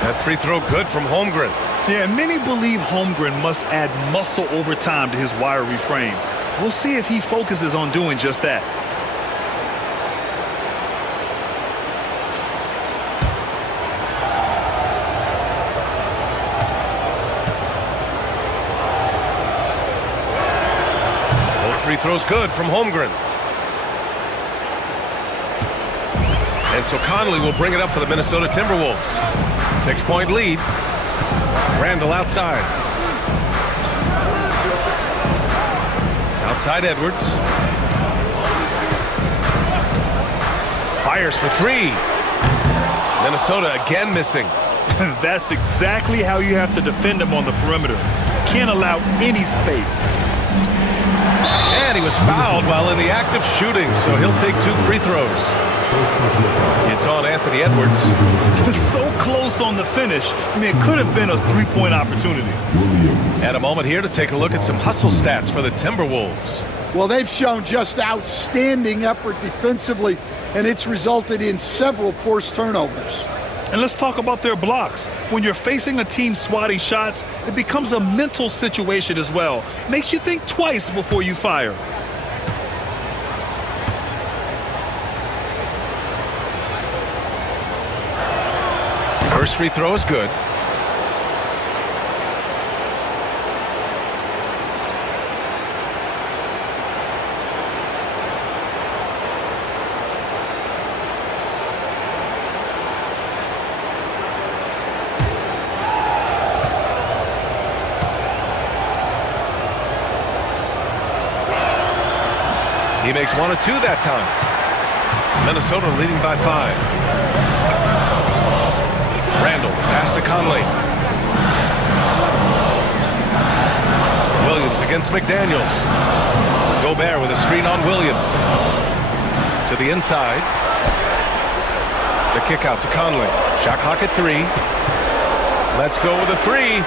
That free throw good from Holmgren. Yeah, many believe Holmgren must add muscle over time to his wiry frame. We'll see if he focuses on doing just that. Both free throws good from Holmgren. And so Conley will bring it up for the Minnesota Timberwolves. 6-point lead. Randall outside. Outside Edwards. Fires for 3. Minnesota again missing. That's exactly how you have to defend him on the perimeter. Can't allow any space. And he was fouled while in the act of shooting, so he'll take 2 free throws. It's on Anthony Edwards. So close on the finish. I mean, it could have been a 3-point opportunity. And a moment here to take a look at some hustle stats for the Timberwolves. Well, they've shown just outstanding effort defensively, and it's resulted in several forced turnovers. And let's talk about their blocks. When you're facing a team swatting shots, it becomes a mental situation as well. Makes you think twice before you fire. First free throw is good. He makes 1 of 2 that time. Minnesota leading by 5. Randall, pass to Conley. Williams against McDaniels. Gobert with a screen on Williams. To the inside. The kick out to Conley. Shot clock at 3. Let's go with a 3.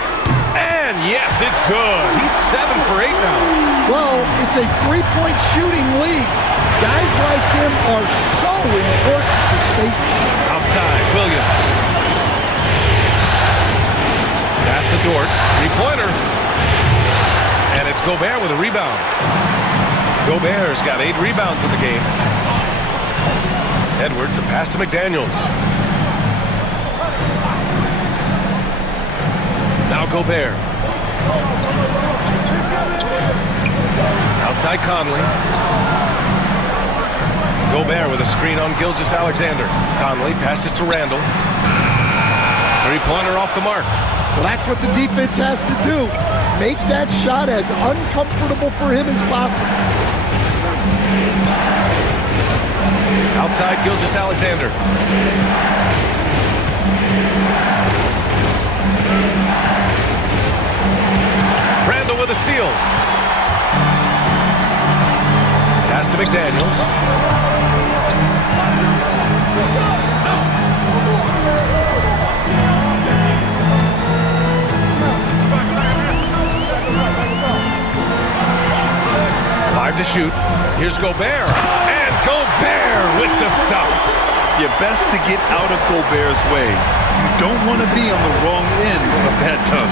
And yes, it's good. He's 7 for 8 now. Well, it's a 3-point shooting league. Guys like him are so important to spacing. Outside, Williams. Pass to Dort. 3-pointer. And it's Gobert with a rebound. Gobert's got 8 rebounds in the game. Edwards, a pass to McDaniels. Now Gobert. Outside Conley. Gobert with a screen on Gilgeous-Alexander. Conley passes to Randall. Three-pointer off the mark. Well, that's what the defense has to do. Make that shot as uncomfortable for him as possible. Outside Gilgeous-Alexander. Randall with a steal. Pass to McDaniels. Five to shoot. Here's Gobert. And Gobert with the stuff. You're best to get out of Gobert's way. You don't want to be on the wrong end of that dunk.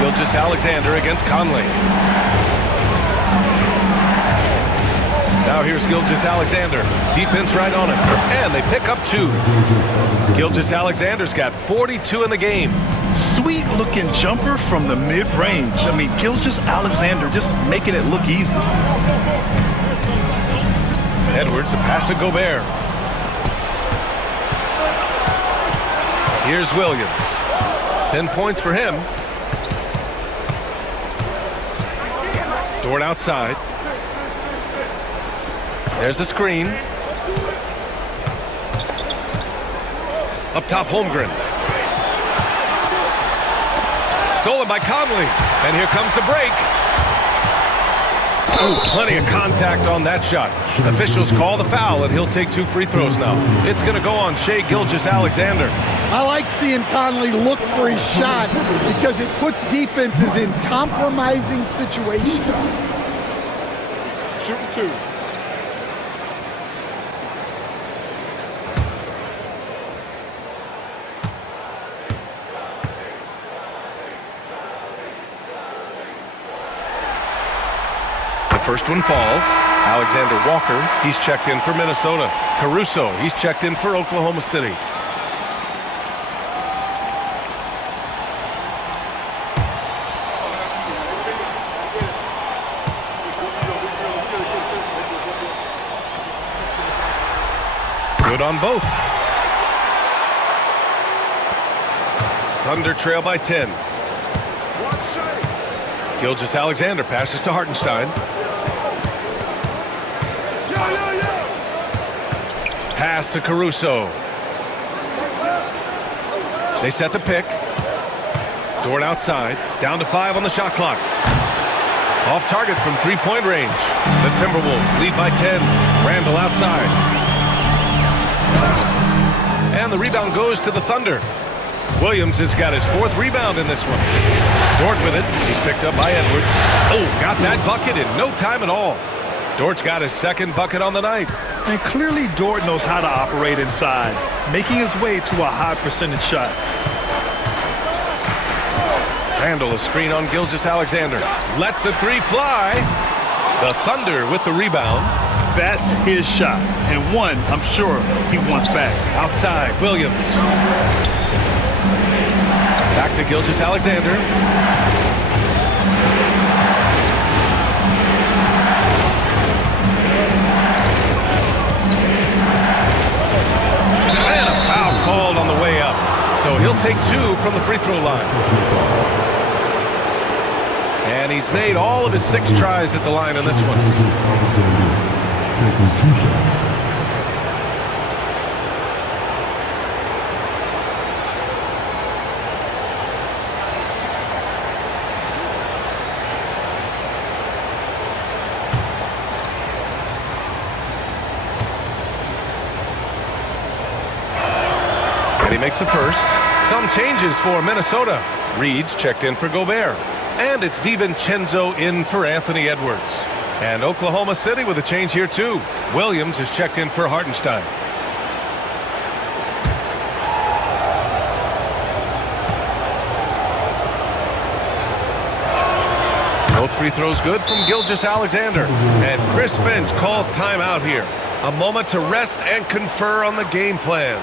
Gilgeous-Alexander against Conley. Now here's Gilgeous-Alexander. Defense right on him. And they pick up two. Gilgeous-Alexander's got 42 in the game. Sweet looking jumper from the mid-range. I mean, Gilgeous-Alexander just making it look easy. Edwards, a pass to Gobert. Here's Williams. 10 points for him. Dort outside. There's a screen. Up top, Holmgren. Stolen by Conley. And here comes the break. Oh, plenty of contact on that shot. Officials call the foul, and he'll take two free throws now. It's going to go on Shai Gilgeous-Alexander. I like seeing Conley look for his shot because it puts defenses in compromising situations. Shooting two. First one falls. Alexander Walker, he's checked in for Minnesota. Caruso, he's checked in for Oklahoma City. Good on both. Thunder trail by 10. Gilgeous-Alexander passes to Hartenstein. Pass to Caruso. They set the pick. Dort outside. Down to 5 on the shot clock. Off target from three-point range. The Timberwolves lead by 10. Randall outside. And the rebound goes to the Thunder. Williams has got his 4th rebound in this one. Dort with it. He's picked up by Edwards. Oh, got that bucket in no time at all. Dort's got his 2nd bucket on the night. And clearly Dort knows how to operate inside, making his way to a high percentage shot. Randall a screen on Gilgeous-Alexander. Lets the three fly. The Thunder with the rebound. That's his shot, and one I'm sure he wants back. Outside, Williams. Back to Gilgeous-Alexander. And a foul called on the way up. So he'll take 2 from the free throw line. And he's made all of his 6 tries at the line in this one. Taking 2 shots. And he makes the first. Some changes for Minnesota. Reed's checked in for Gobert. And it's DiVincenzo in for Anthony Edwards. And Oklahoma City with a change here too. Williams is checked in for Hartenstein. Both free throws good from Gilgeous-Alexander. And Chris Finch calls timeout here. A moment to rest and confer on the game plan.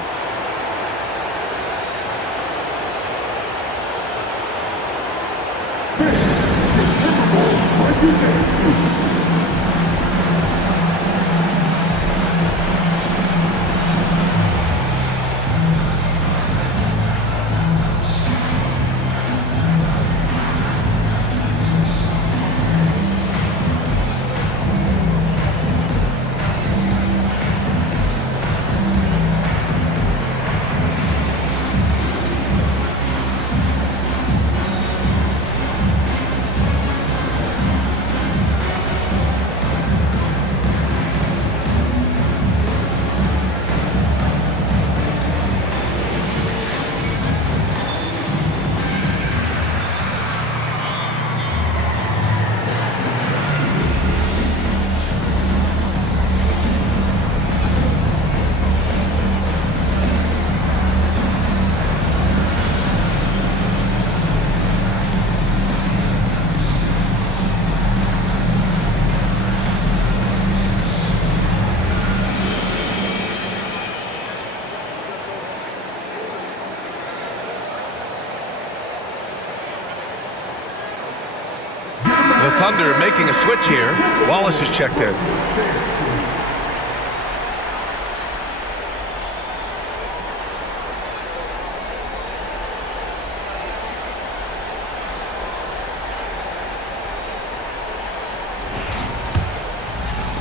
Thunder making a switch here. Wallace is checked in.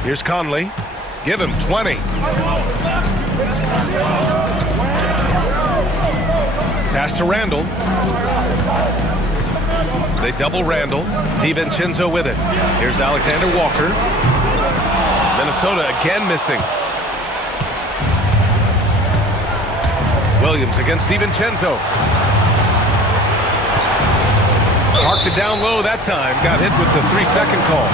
Here's Conley. Give him 20. Pass to Randall. They double Randall. DiVincenzo with it. Here's Alexander Walker. Minnesota again missing. Williams against DiVincenzo. Marked it down low that time. Got hit with the 3-second call.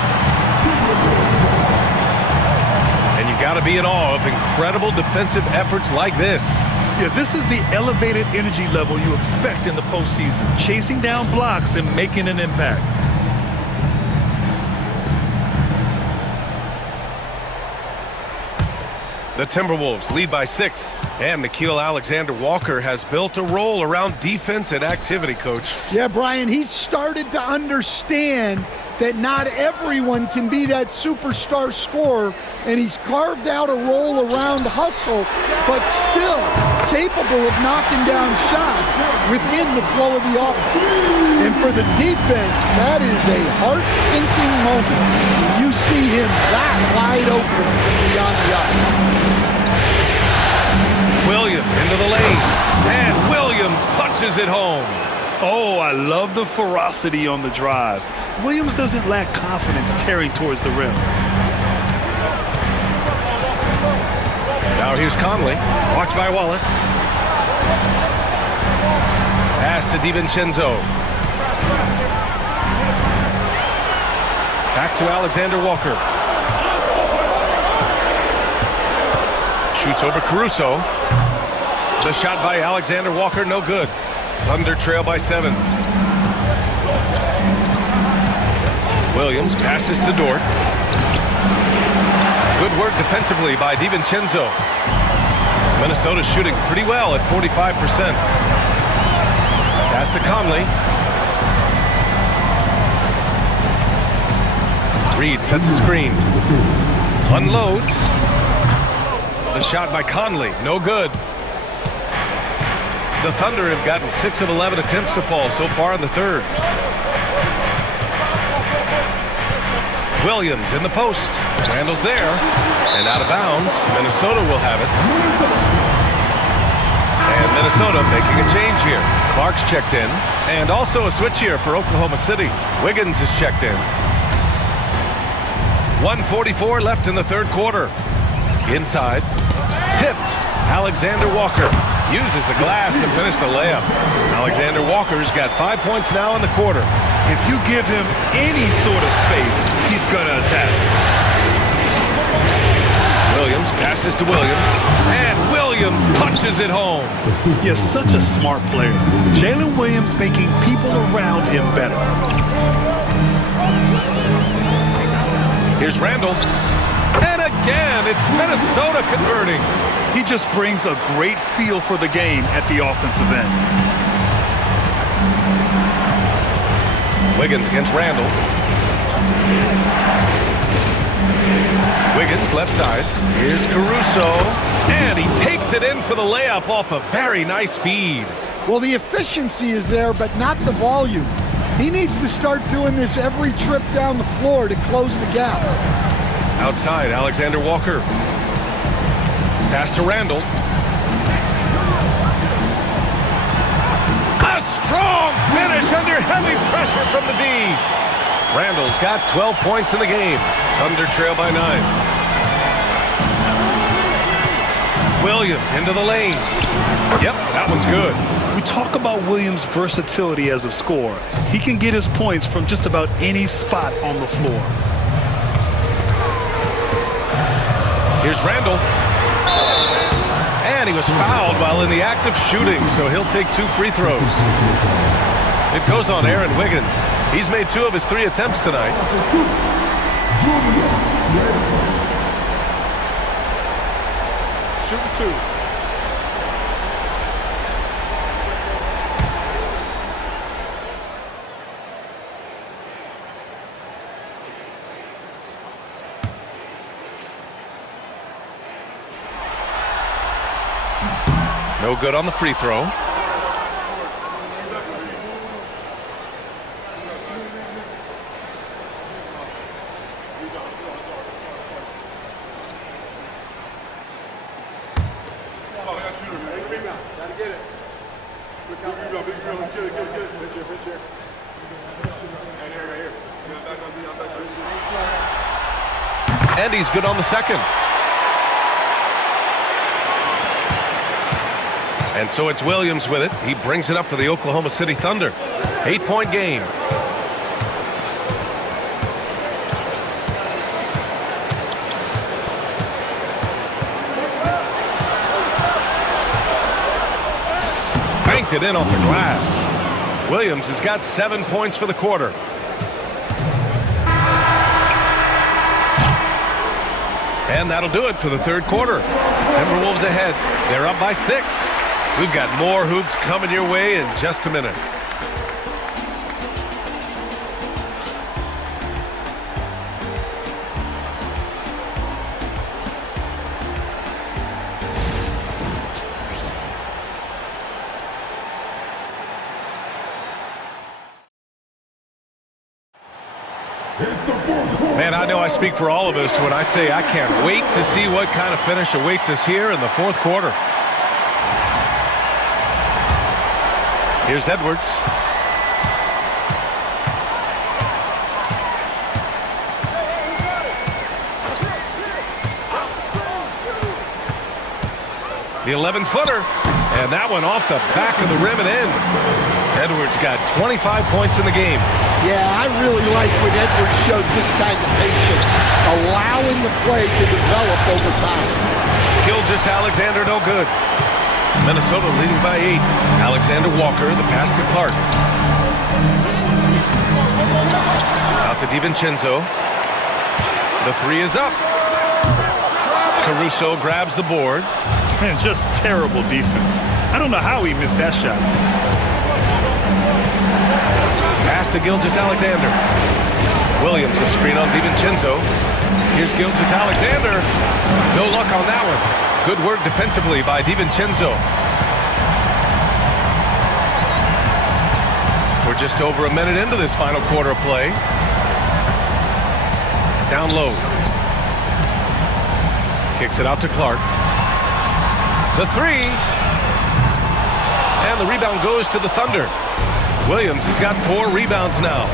And you got to be in awe of incredible defensive efforts like this. Yeah, this is the elevated energy level you expect in the postseason. Chasing down blocks and making an impact. The Timberwolves lead by 6. And Nickeil Alexander-Walker has built a role around defense and activity, Coach. Yeah, Brian, he's started to understand that not everyone can be that superstar scorer, and he's carved out a role around hustle, but still capable of knocking down shots within the flow of the offense. And for the defense, that is a heart-sinking moment when you see him that wide open from beyond the arc. Williams into the lane, and Williams punches it home. Oh, I love the ferocity on the drive. Williams doesn't lack confidence tearing towards the rim. Now here's Conley, watched by Wallace. Pass to DiVincenzo. Back to Alexander Walker. Shoots over Caruso. The shot by Alexander Walker, no good. Thunder trail by 7. Williams passes to Dort. Good work defensively by DiVincenzo. Minnesota shooting pretty well at 45%. Pass to Conley. Reed sets a screen. Unloads. The shot by Conley, no good. The Thunder have gotten 6 of 11 attempts to fall so far in the third. Williams in the post. Randall's there. And out of bounds. Minnesota will have it. And Minnesota making a change here. Clark's checked in. And also a switch here for Oklahoma City. Wiggins is checked in. 1:44 left in the third quarter. Inside. Tipped. Alexander Walker uses the glass to finish the layup. Alexander Walker's got 5 points now in the quarter. If you give him any sort of space, he's gonna attack. Williams passes to Williams, and Williams punches it home. He is such a smart player. Jalen Williams making people around him better. Here's Randall. And again, it's Minnesota converting. He just brings a great feel for the game at the offensive end. Wiggins against Randall. Wiggins left side. Here's Caruso. And he takes it in for the layup off a very nice feed. Well, the efficiency is there, but not the volume. He needs to start doing this every trip down the floor to close the gap. Outside, Alexander Walker. Pass to Randall. A strong finish under heavy pressure from the D. Randall's got 12 points in the game. Thunder trail by 9. Williams into the lane. Yep, that one's good. We talk about Williams' versatility as a scorer. He can get his points from just about any spot on the floor. Here's Randall. And he was fouled while in the act of shooting, so he'll take 2 free throws. It goes on Aaron Wiggins. He's made 2 of his 3 attempts tonight. Shooting 2. No good on the free throw. And he's good on the second. And so it's Williams with it. He brings it up for the Oklahoma City Thunder. 8-point game. Banked it in off the glass. Williams has got 7 points for the quarter. And that'll do it for the third quarter. Timberwolves ahead. They're up by 6. We've got more hoops coming your way in just a minute. Man, I know I speak for all of us when I say I can't wait to see what kind of finish awaits us here in the fourth quarter. Here's Edwards. The 11-footer. And that one off the back of the rim and in. Edwards got 25 points in the game. Yeah, I really like when Edwards shows this kind of patience, allowing the play to develop over time. Gilgeous-Alexander no good. Minnesota leading by 8. Alexander Walker, the pass to Clark. Out to DiVincenzo. The 3 is up. Caruso grabs the board. Man, just terrible defense. I don't know how he missed that shot. Pass to Gilgeous-Alexander. Williams a screen on DiVincenzo. Here's Gilgeous-Alexander. No luck on that one. Good work defensively by DiVincenzo. We're just over a minute into this final quarter of play. Down low. Kicks it out to Clark. The 3. And the rebound goes to the Thunder. Williams has got 4 rebounds now.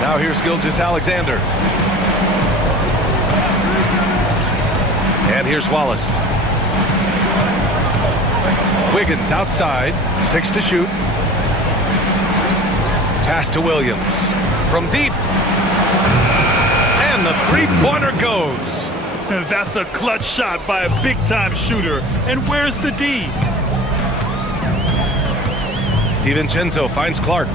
Now here's Gilgeous-Alexander. And here's Wallace. Wiggins outside. 6 to shoot. Pass to Williams. From deep. And the three-pointer goes. And that's a clutch shot by a big-time shooter. And where's the D? DiVincenzo finds Clark.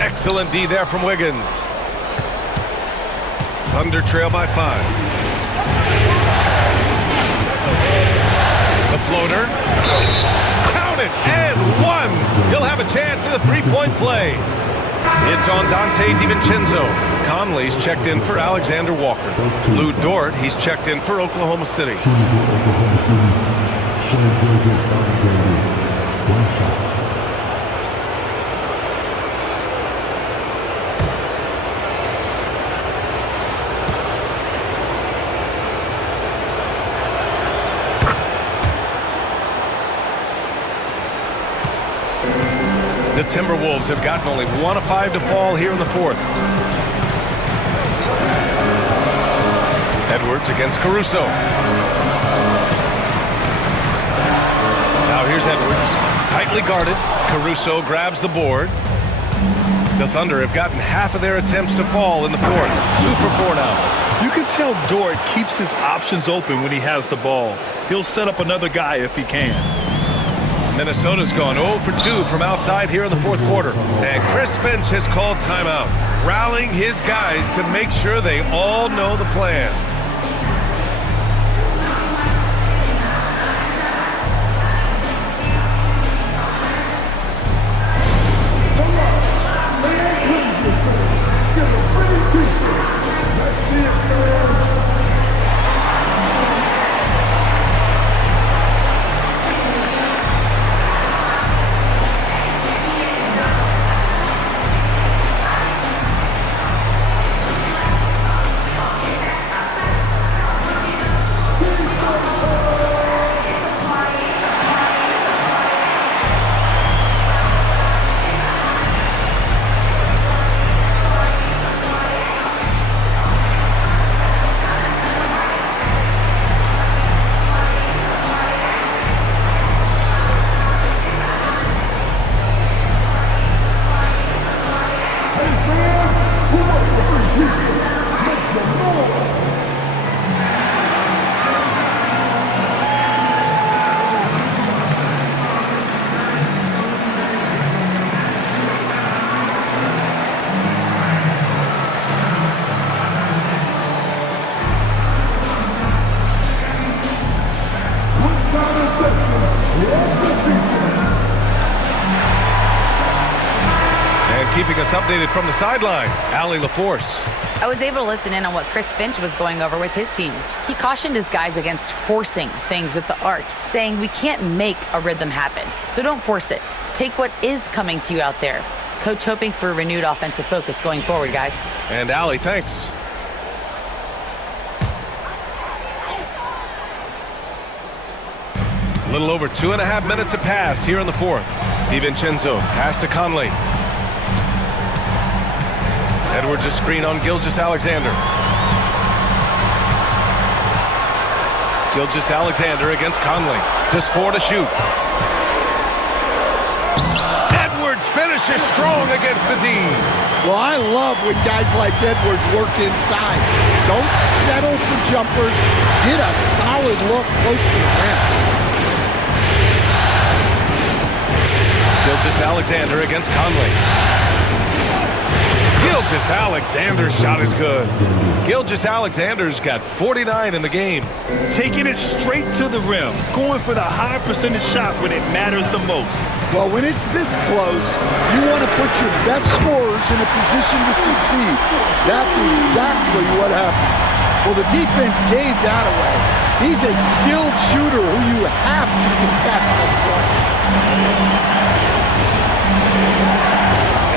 Excellent D there from Wiggins. Thunder trail by 5. The floater. Count it, and 1. He'll have a chance in the three-point play. It's on Dante DiVincenzo. Conley's checked in for Alexander Walker. Lou Dort, he's checked in for Oklahoma City. The Timberwolves have gotten only 1 of 5 to fall here in the fourth. Edwards against Caruso. Now here's Edwards. Tightly guarded. Caruso grabs the board. The Thunder have gotten half of their attempts to fall in the fourth. 2 for 4 now. You can tell Dort keeps his options open when he has the ball. He'll set up another guy if he can. Minnesota's gone 0 for 2 from outside here in the fourth quarter. And Chris Finch has called timeout, rallying his guys to make sure they all know the plan. Get a And keeping us updated from the sideline, Allie LaForce. I was able to listen in on what Chris Finch was going over with his team. He cautioned his guys against forcing things at the arc, saying we can't make a rhythm happen, so don't force it. Take what is coming to you out there. Coach hoping for a renewed offensive focus going forward, guys. And Allie, thanks. A little over 2.5 minutes have passed here in the fourth. DiVincenzo, pass to Conley. Edwards a screen on Gilgeous-Alexander. Gilgeous-Alexander against Conley. Just 4 to shoot. Edwards finishes strong against the D. Well, I love when guys like Edwards work inside. Don't settle for jumpers. Get a solid look close to the rim. Gilgeous-Alexander against Conley. Gilgeous-Alexander's shot is good. Gilgeous-Alexander's got 49 in the game. Taking it straight to the rim, going for the high percentage shot when it matters the most. Well, when it's this close, you want to put your best scorers in a position to succeed. That's exactly what happened. Well, the defense gave that away. He's a skilled shooter who you have to contest at the point.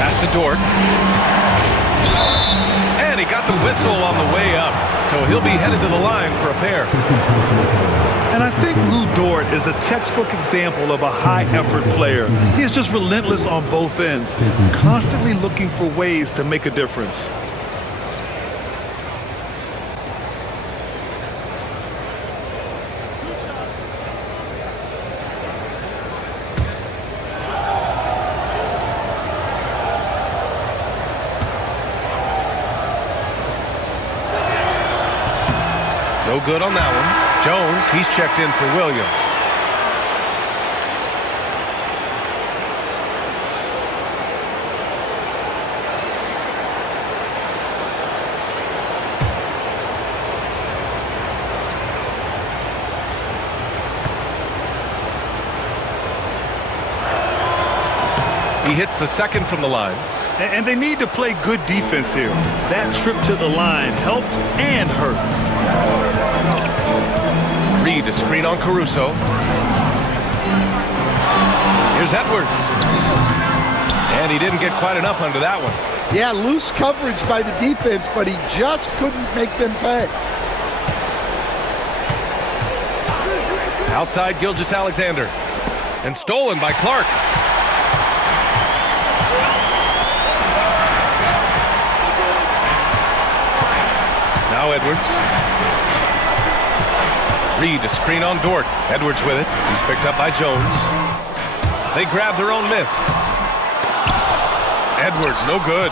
Pass to Dort. And he got the whistle on the way up, so he'll be headed to the line for a pair. And I think Lou Dort is a textbook example of a high-effort player. He is just relentless on both ends, constantly looking for ways to make a difference. No good on that one. Jones, he's checked in for Williams. He hits the second from the line. And they need to play good defense here. That trip to the line helped and hurt. Reed a screen on Caruso. Here's Edwards. And he didn't get quite enough under that one. Yeah, loose coverage by the defense, but he just couldn't make them pay. Outside Gilgeous-Alexander. And stolen by Clark. Now Edwards. Reed a screen on Dort. Edwards with it. He's picked up by Jones. They grab their own miss. Edwards, no good.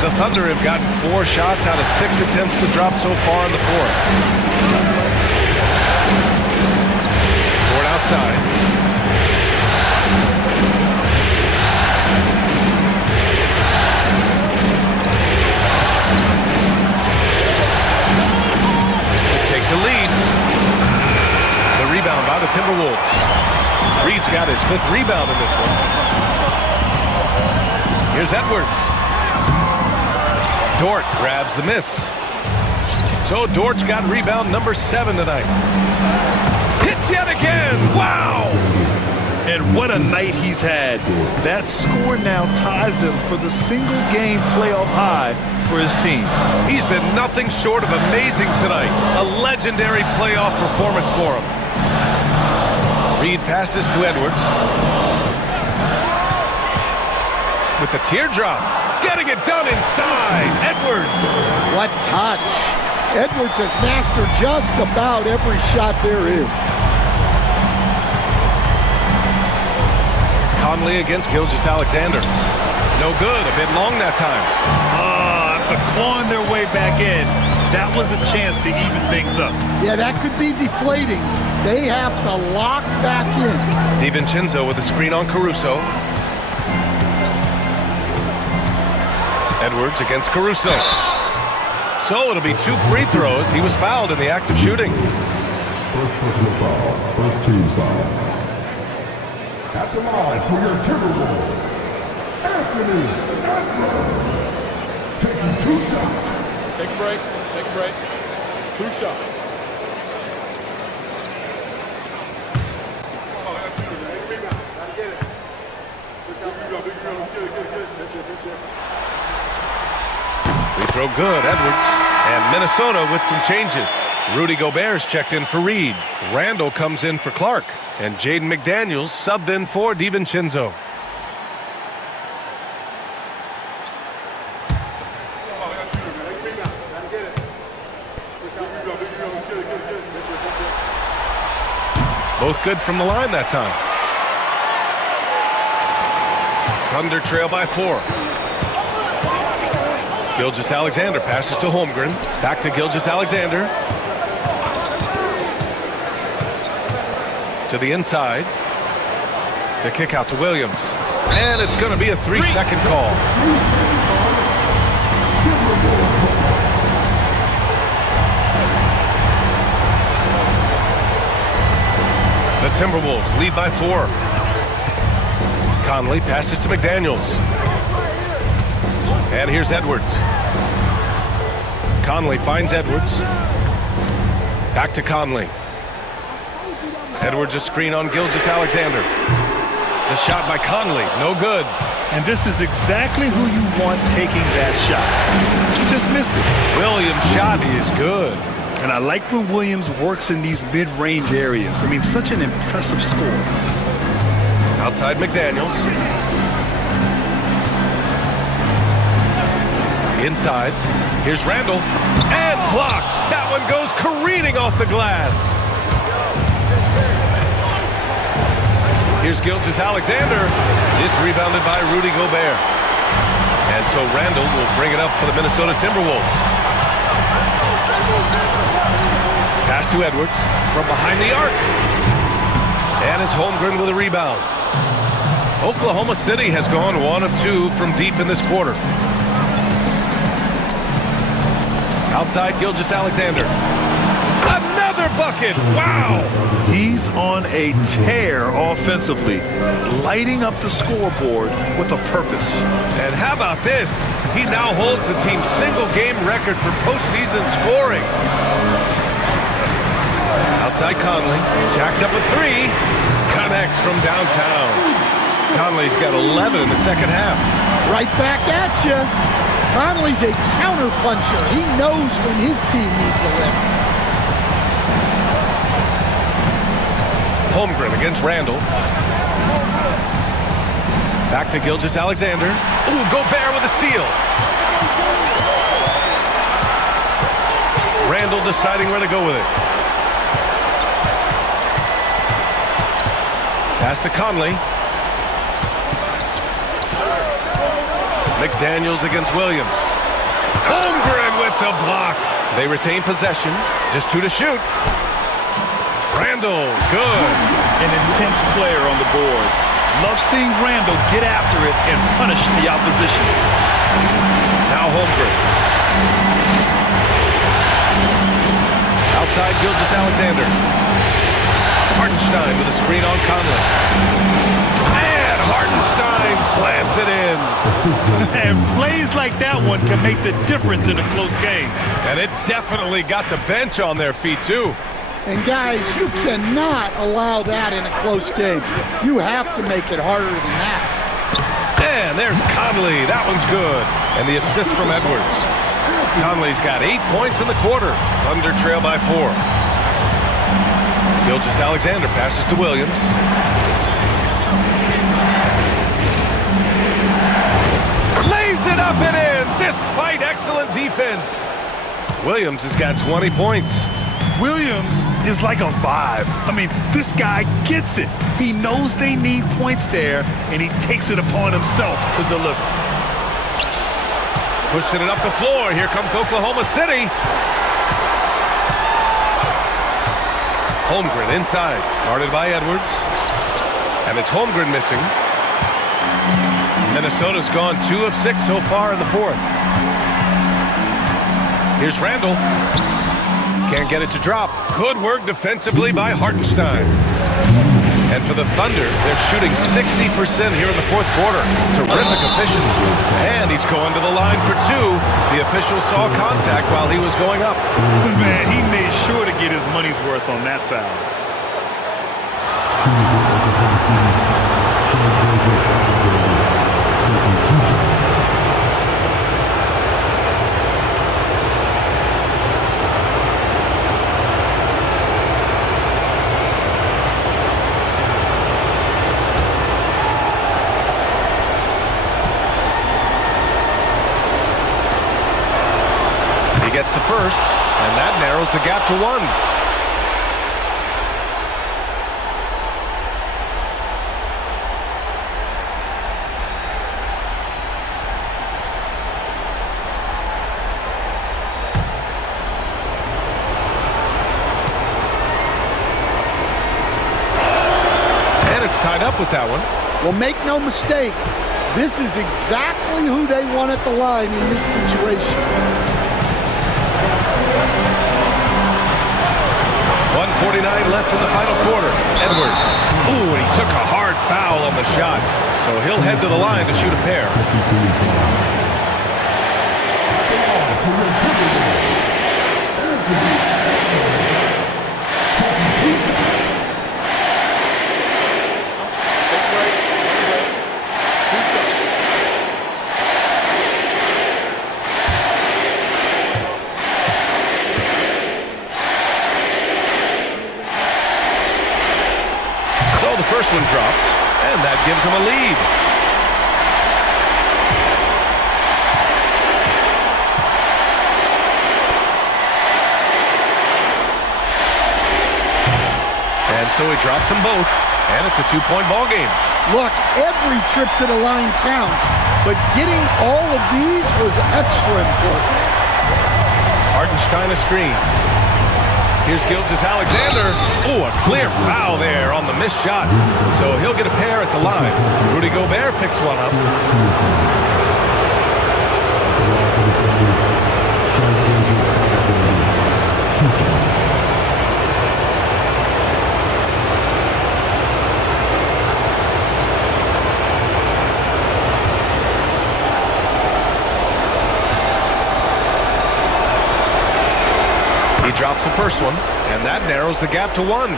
The Thunder have gotten 4 shots out of 6 attempts to drop so far in the fourth. Dort outside. Take the lead. The rebound by the Timberwolves. Reed's got his 5th rebound in this one. Here's Edwards. Dort grabs the miss. So Dort's got rebound number 7 tonight. Hits yet again. Wow! And what a night he's had. That score now ties him for the single-game playoff high for his team. He's been nothing short of amazing tonight. A legendary playoff performance for him. Reed passes to Edwards. With the teardrop. Getting it done inside. Edwards. What touch. Edwards has mastered just about every shot there is. Conley against Gilgeous-Alexander. No good. A bit long that time. After clawing their way back in, that was a chance to even things up. Yeah, that could be deflating. They have to lock back in. DiVincenzo with a screen on Caruso. Edwards against Caruso. So it'll be 2 free throws. He was fouled in the act of shooting. First personal foul. First team foul. At the line for your Timberwolves, Anthony Edwards. Taking 2 shots. Take a break. Take a break. 2 shots. Free throw good, Edwards. And Minnesota with some changes. Rudy Gobert's checked in for Reed. Randall comes in for Clark. And Jaden McDaniels subbed in for DiVincenzo. Both good from the line that time. Thunder trail by 4. Gilgeous-Alexander passes to Holmgren. Back to Gilgeous-Alexander. To the inside. The kick out to Williams. And it's going to be a 3-second call. The Timberwolves lead by 4. Conley passes to McDaniels. And here's Edwards. Conley finds Edwards. Back to Conley. Edwards a screen on Gilgeous-Alexander. The shot by Conley, no good. And this is exactly who you want taking that shot. He just missed it. Williams' shot is good. And I like when Williams works in these mid-range areas. I mean, such an impressive score. Outside McDaniels. Inside. Here's Randall. And blocked. That one goes careening off the glass. Here's Gilgeous-Alexander. It's rebounded by Rudy Gobert. And so Randall will bring it up for the Minnesota Timberwolves. Pass to Edwards from behind the arc. And it's Holmgren with a rebound. Oklahoma City has gone 1 of 2 from deep in this quarter. Outside Gilgeous-Alexander. Another bucket! Wow! He's on a tear offensively, lighting up the scoreboard with a purpose. And how about this? He now holds the team's single-game record for postseason scoring. Outside Conley. Jacks up with 3. Connects from downtown. Conley's got 11 in the second half. Right back at you. Conley's a counter-puncher. He knows when his team needs a lift. Holmgren against Randall. Back to Gilgeous-Alexander. Ooh, Gobert with a steal. Randall deciding where to go with it. Pass to Conley. McDaniels against Williams. Holmgren with the block. They retain possession. Just 2 to shoot. Randall, good. An intense player on the boards. Love seeing Randall get after it and punish the opposition. Now Holmgren. Outside Gilgeous-Alexander. Hartenstein with a screen on Conley. And Hartenstein slams it in. And plays like that one can make the difference in a close game. And it definitely got the bench on their feet, too. And guys, you cannot allow that in a close game. You have to make it harder than that. And there's Conley. That one's good. And the assist from Edwards. Conley's got 8 points in the quarter. Thunder trail by 4. Gilgeous-Alexander passes to Williams. Lays it up and in, despite excellent defense. Williams has got 20 points. Williams is like a vibe. I mean, this guy gets it. He knows they need points there, and he takes it upon himself to deliver. Pushing it up the floor. Here comes Oklahoma City. Holmgren inside. Guarded by Edwards. And it's Holmgren missing. Minnesota's gone 2 of 6 so far in the 4th. Here's Randall. Can't get it to drop. Good work defensively by Hartenstein. And for the Thunder, they're shooting 60% here in the fourth quarter. Terrific efficiency. And he's going to the line for two. The official saw contact while he was going up. Man, he made sure to get his money's worth on that foul. Gets the first, and that narrows the gap to one. And it's tied up with that one. Well, make no mistake, this is exactly who they want at the line in this situation. 1:49 left in the final quarter. Edwards. Ooh, and he took a hard foul on the shot. So he'll head to the line to shoot a pair. First one drops, and that gives him a lead. And so he drops them both, and it's a two-point ball game. Look, every trip to the line counts, but getting all of these was extra important. Hartenstein a screen. Here's Gilgeous-Alexander. Ooh, a clear foul there on the missed shot. So he'll get a pair at the line. Rudy Gobert picks one up. Drops the first one, and that narrows the gap to one.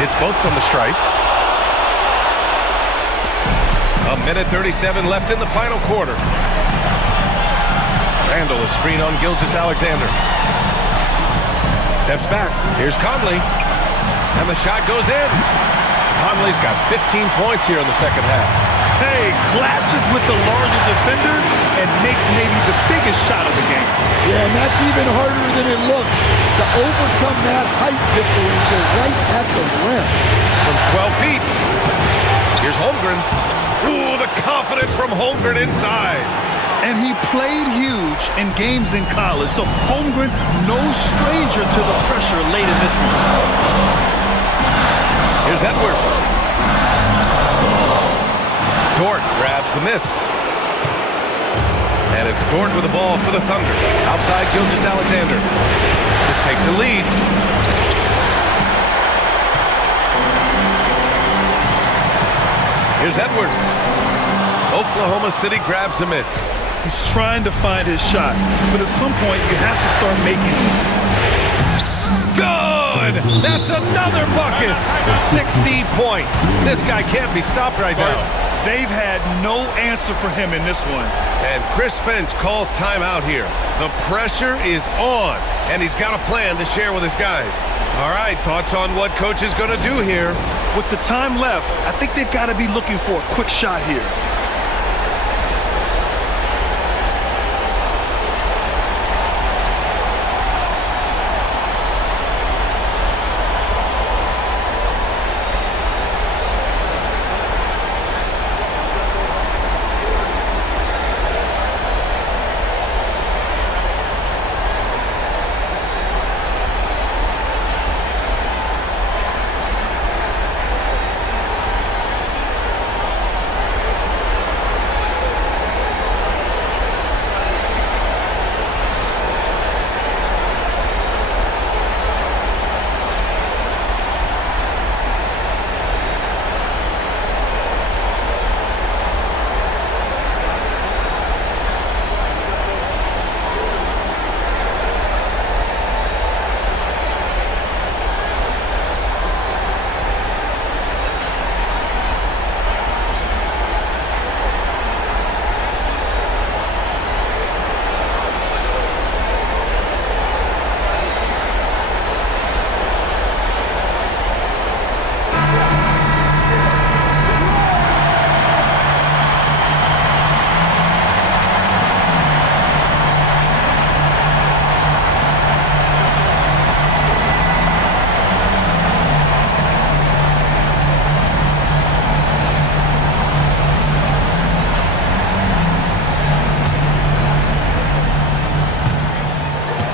Hits both from the stripe. A minute 37 left in the final quarter. Randall a screen on Gilgeous-Alexander. Steps back. Here's Conley. And the shot goes in. Conley's got 15 points here in the second half. Hey, clashes with the larger defender and makes maybe the biggest shot of the game. Yeah, and that's even harder than it looks to overcome that height differential right at the rim. From 12 feet. Here's Holmgren. Ooh, the confidence from Holmgren inside. And he played huge in games in college, so Holmgren, no stranger to the pressure late in this one. Here's Edwards. Dort grabs the miss. And it's Dort with the ball for the Thunder. Outside Gilgeous-Alexander to take the lead. Here's Edwards. Oklahoma City grabs the miss. He's trying to find his shot, but at some point you have to start making these. Good! That's another bucket! 60 points. This guy can't be stopped right now. They've had no answer for him in this one. And Chris Finch calls timeout here. The pressure is on, and he's got a plan to share with his guys. All right, thoughts on what coach is going to do here? With the time left, I think they've got to be looking for a quick shot here.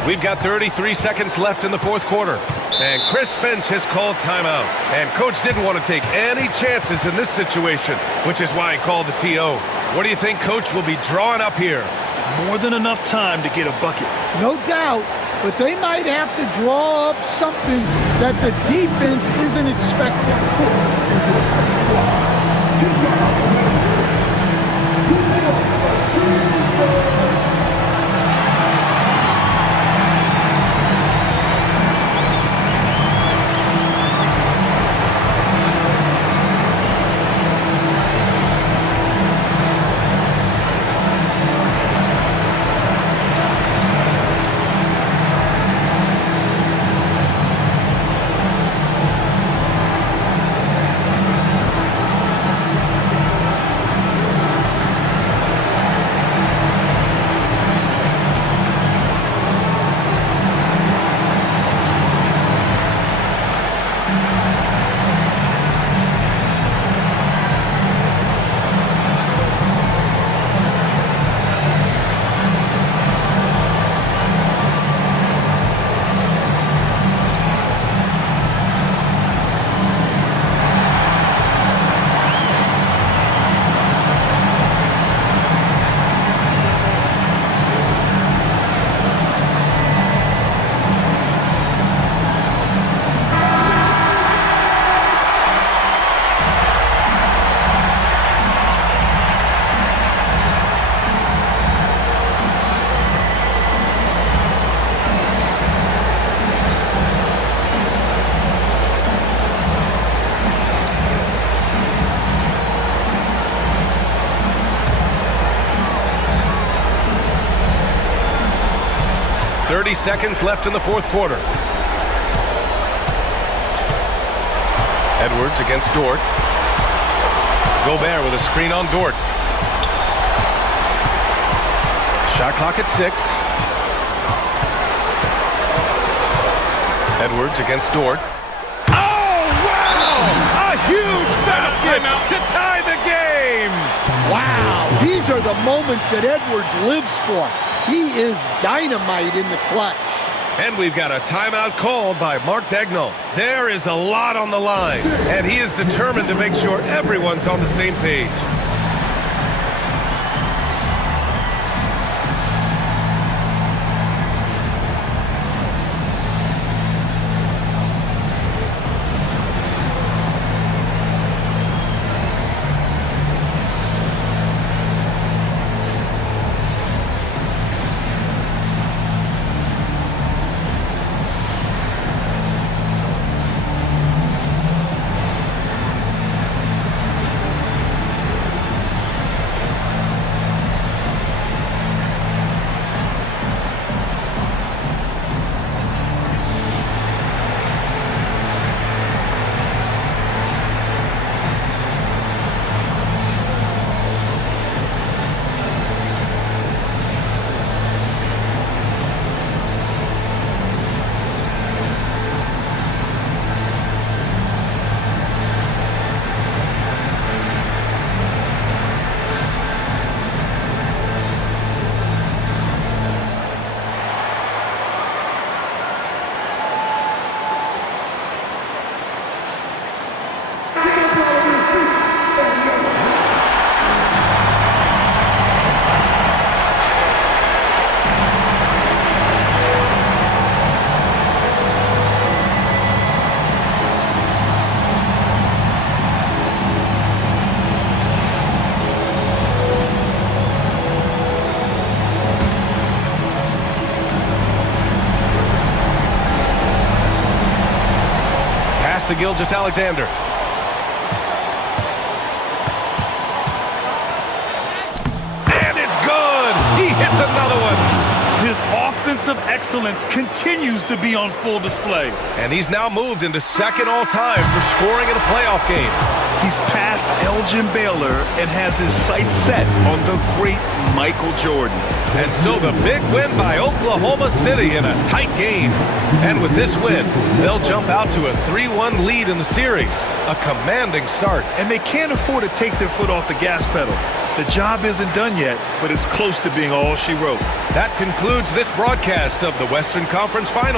We've got 33 seconds left in the fourth quarter. And Chris Finch has called timeout. And Coach didn't want to take any chances in this situation, which is why he called the TO. What do you think Coach will be drawing up here? More than enough time to get a bucket. No doubt, but they might have to draw up something that the defense isn't expecting. 30 seconds left in the fourth quarter. Edwards against Dort. Gobert with a screen on Dort. Shot clock at 6. Edwards against Dort. Oh, wow! A huge basket to tie the game! Wow, these are the moments that Edwards lives for. He is dynamite in the clutch. And we've got a timeout called by Mark Daigneault. There is a lot on the line, and he is determined to make sure everyone's on the same page. To Gilgeous-Alexander. And it's good! He hits another one! His offensive excellence continues to be on full display. And he's now moved into second all-time for scoring in a playoff game. He's passed Elgin Baylor and has his sights set on the great Michael Jordan. And so the big win by Oklahoma City in a tight game. And with this win, they'll jump out to a 3-1 lead in the series. A commanding start. And they can't afford to take their foot off the gas pedal. The job isn't done yet, but it's close to being all she wrote. That concludes this broadcast of the Western Conference Finals.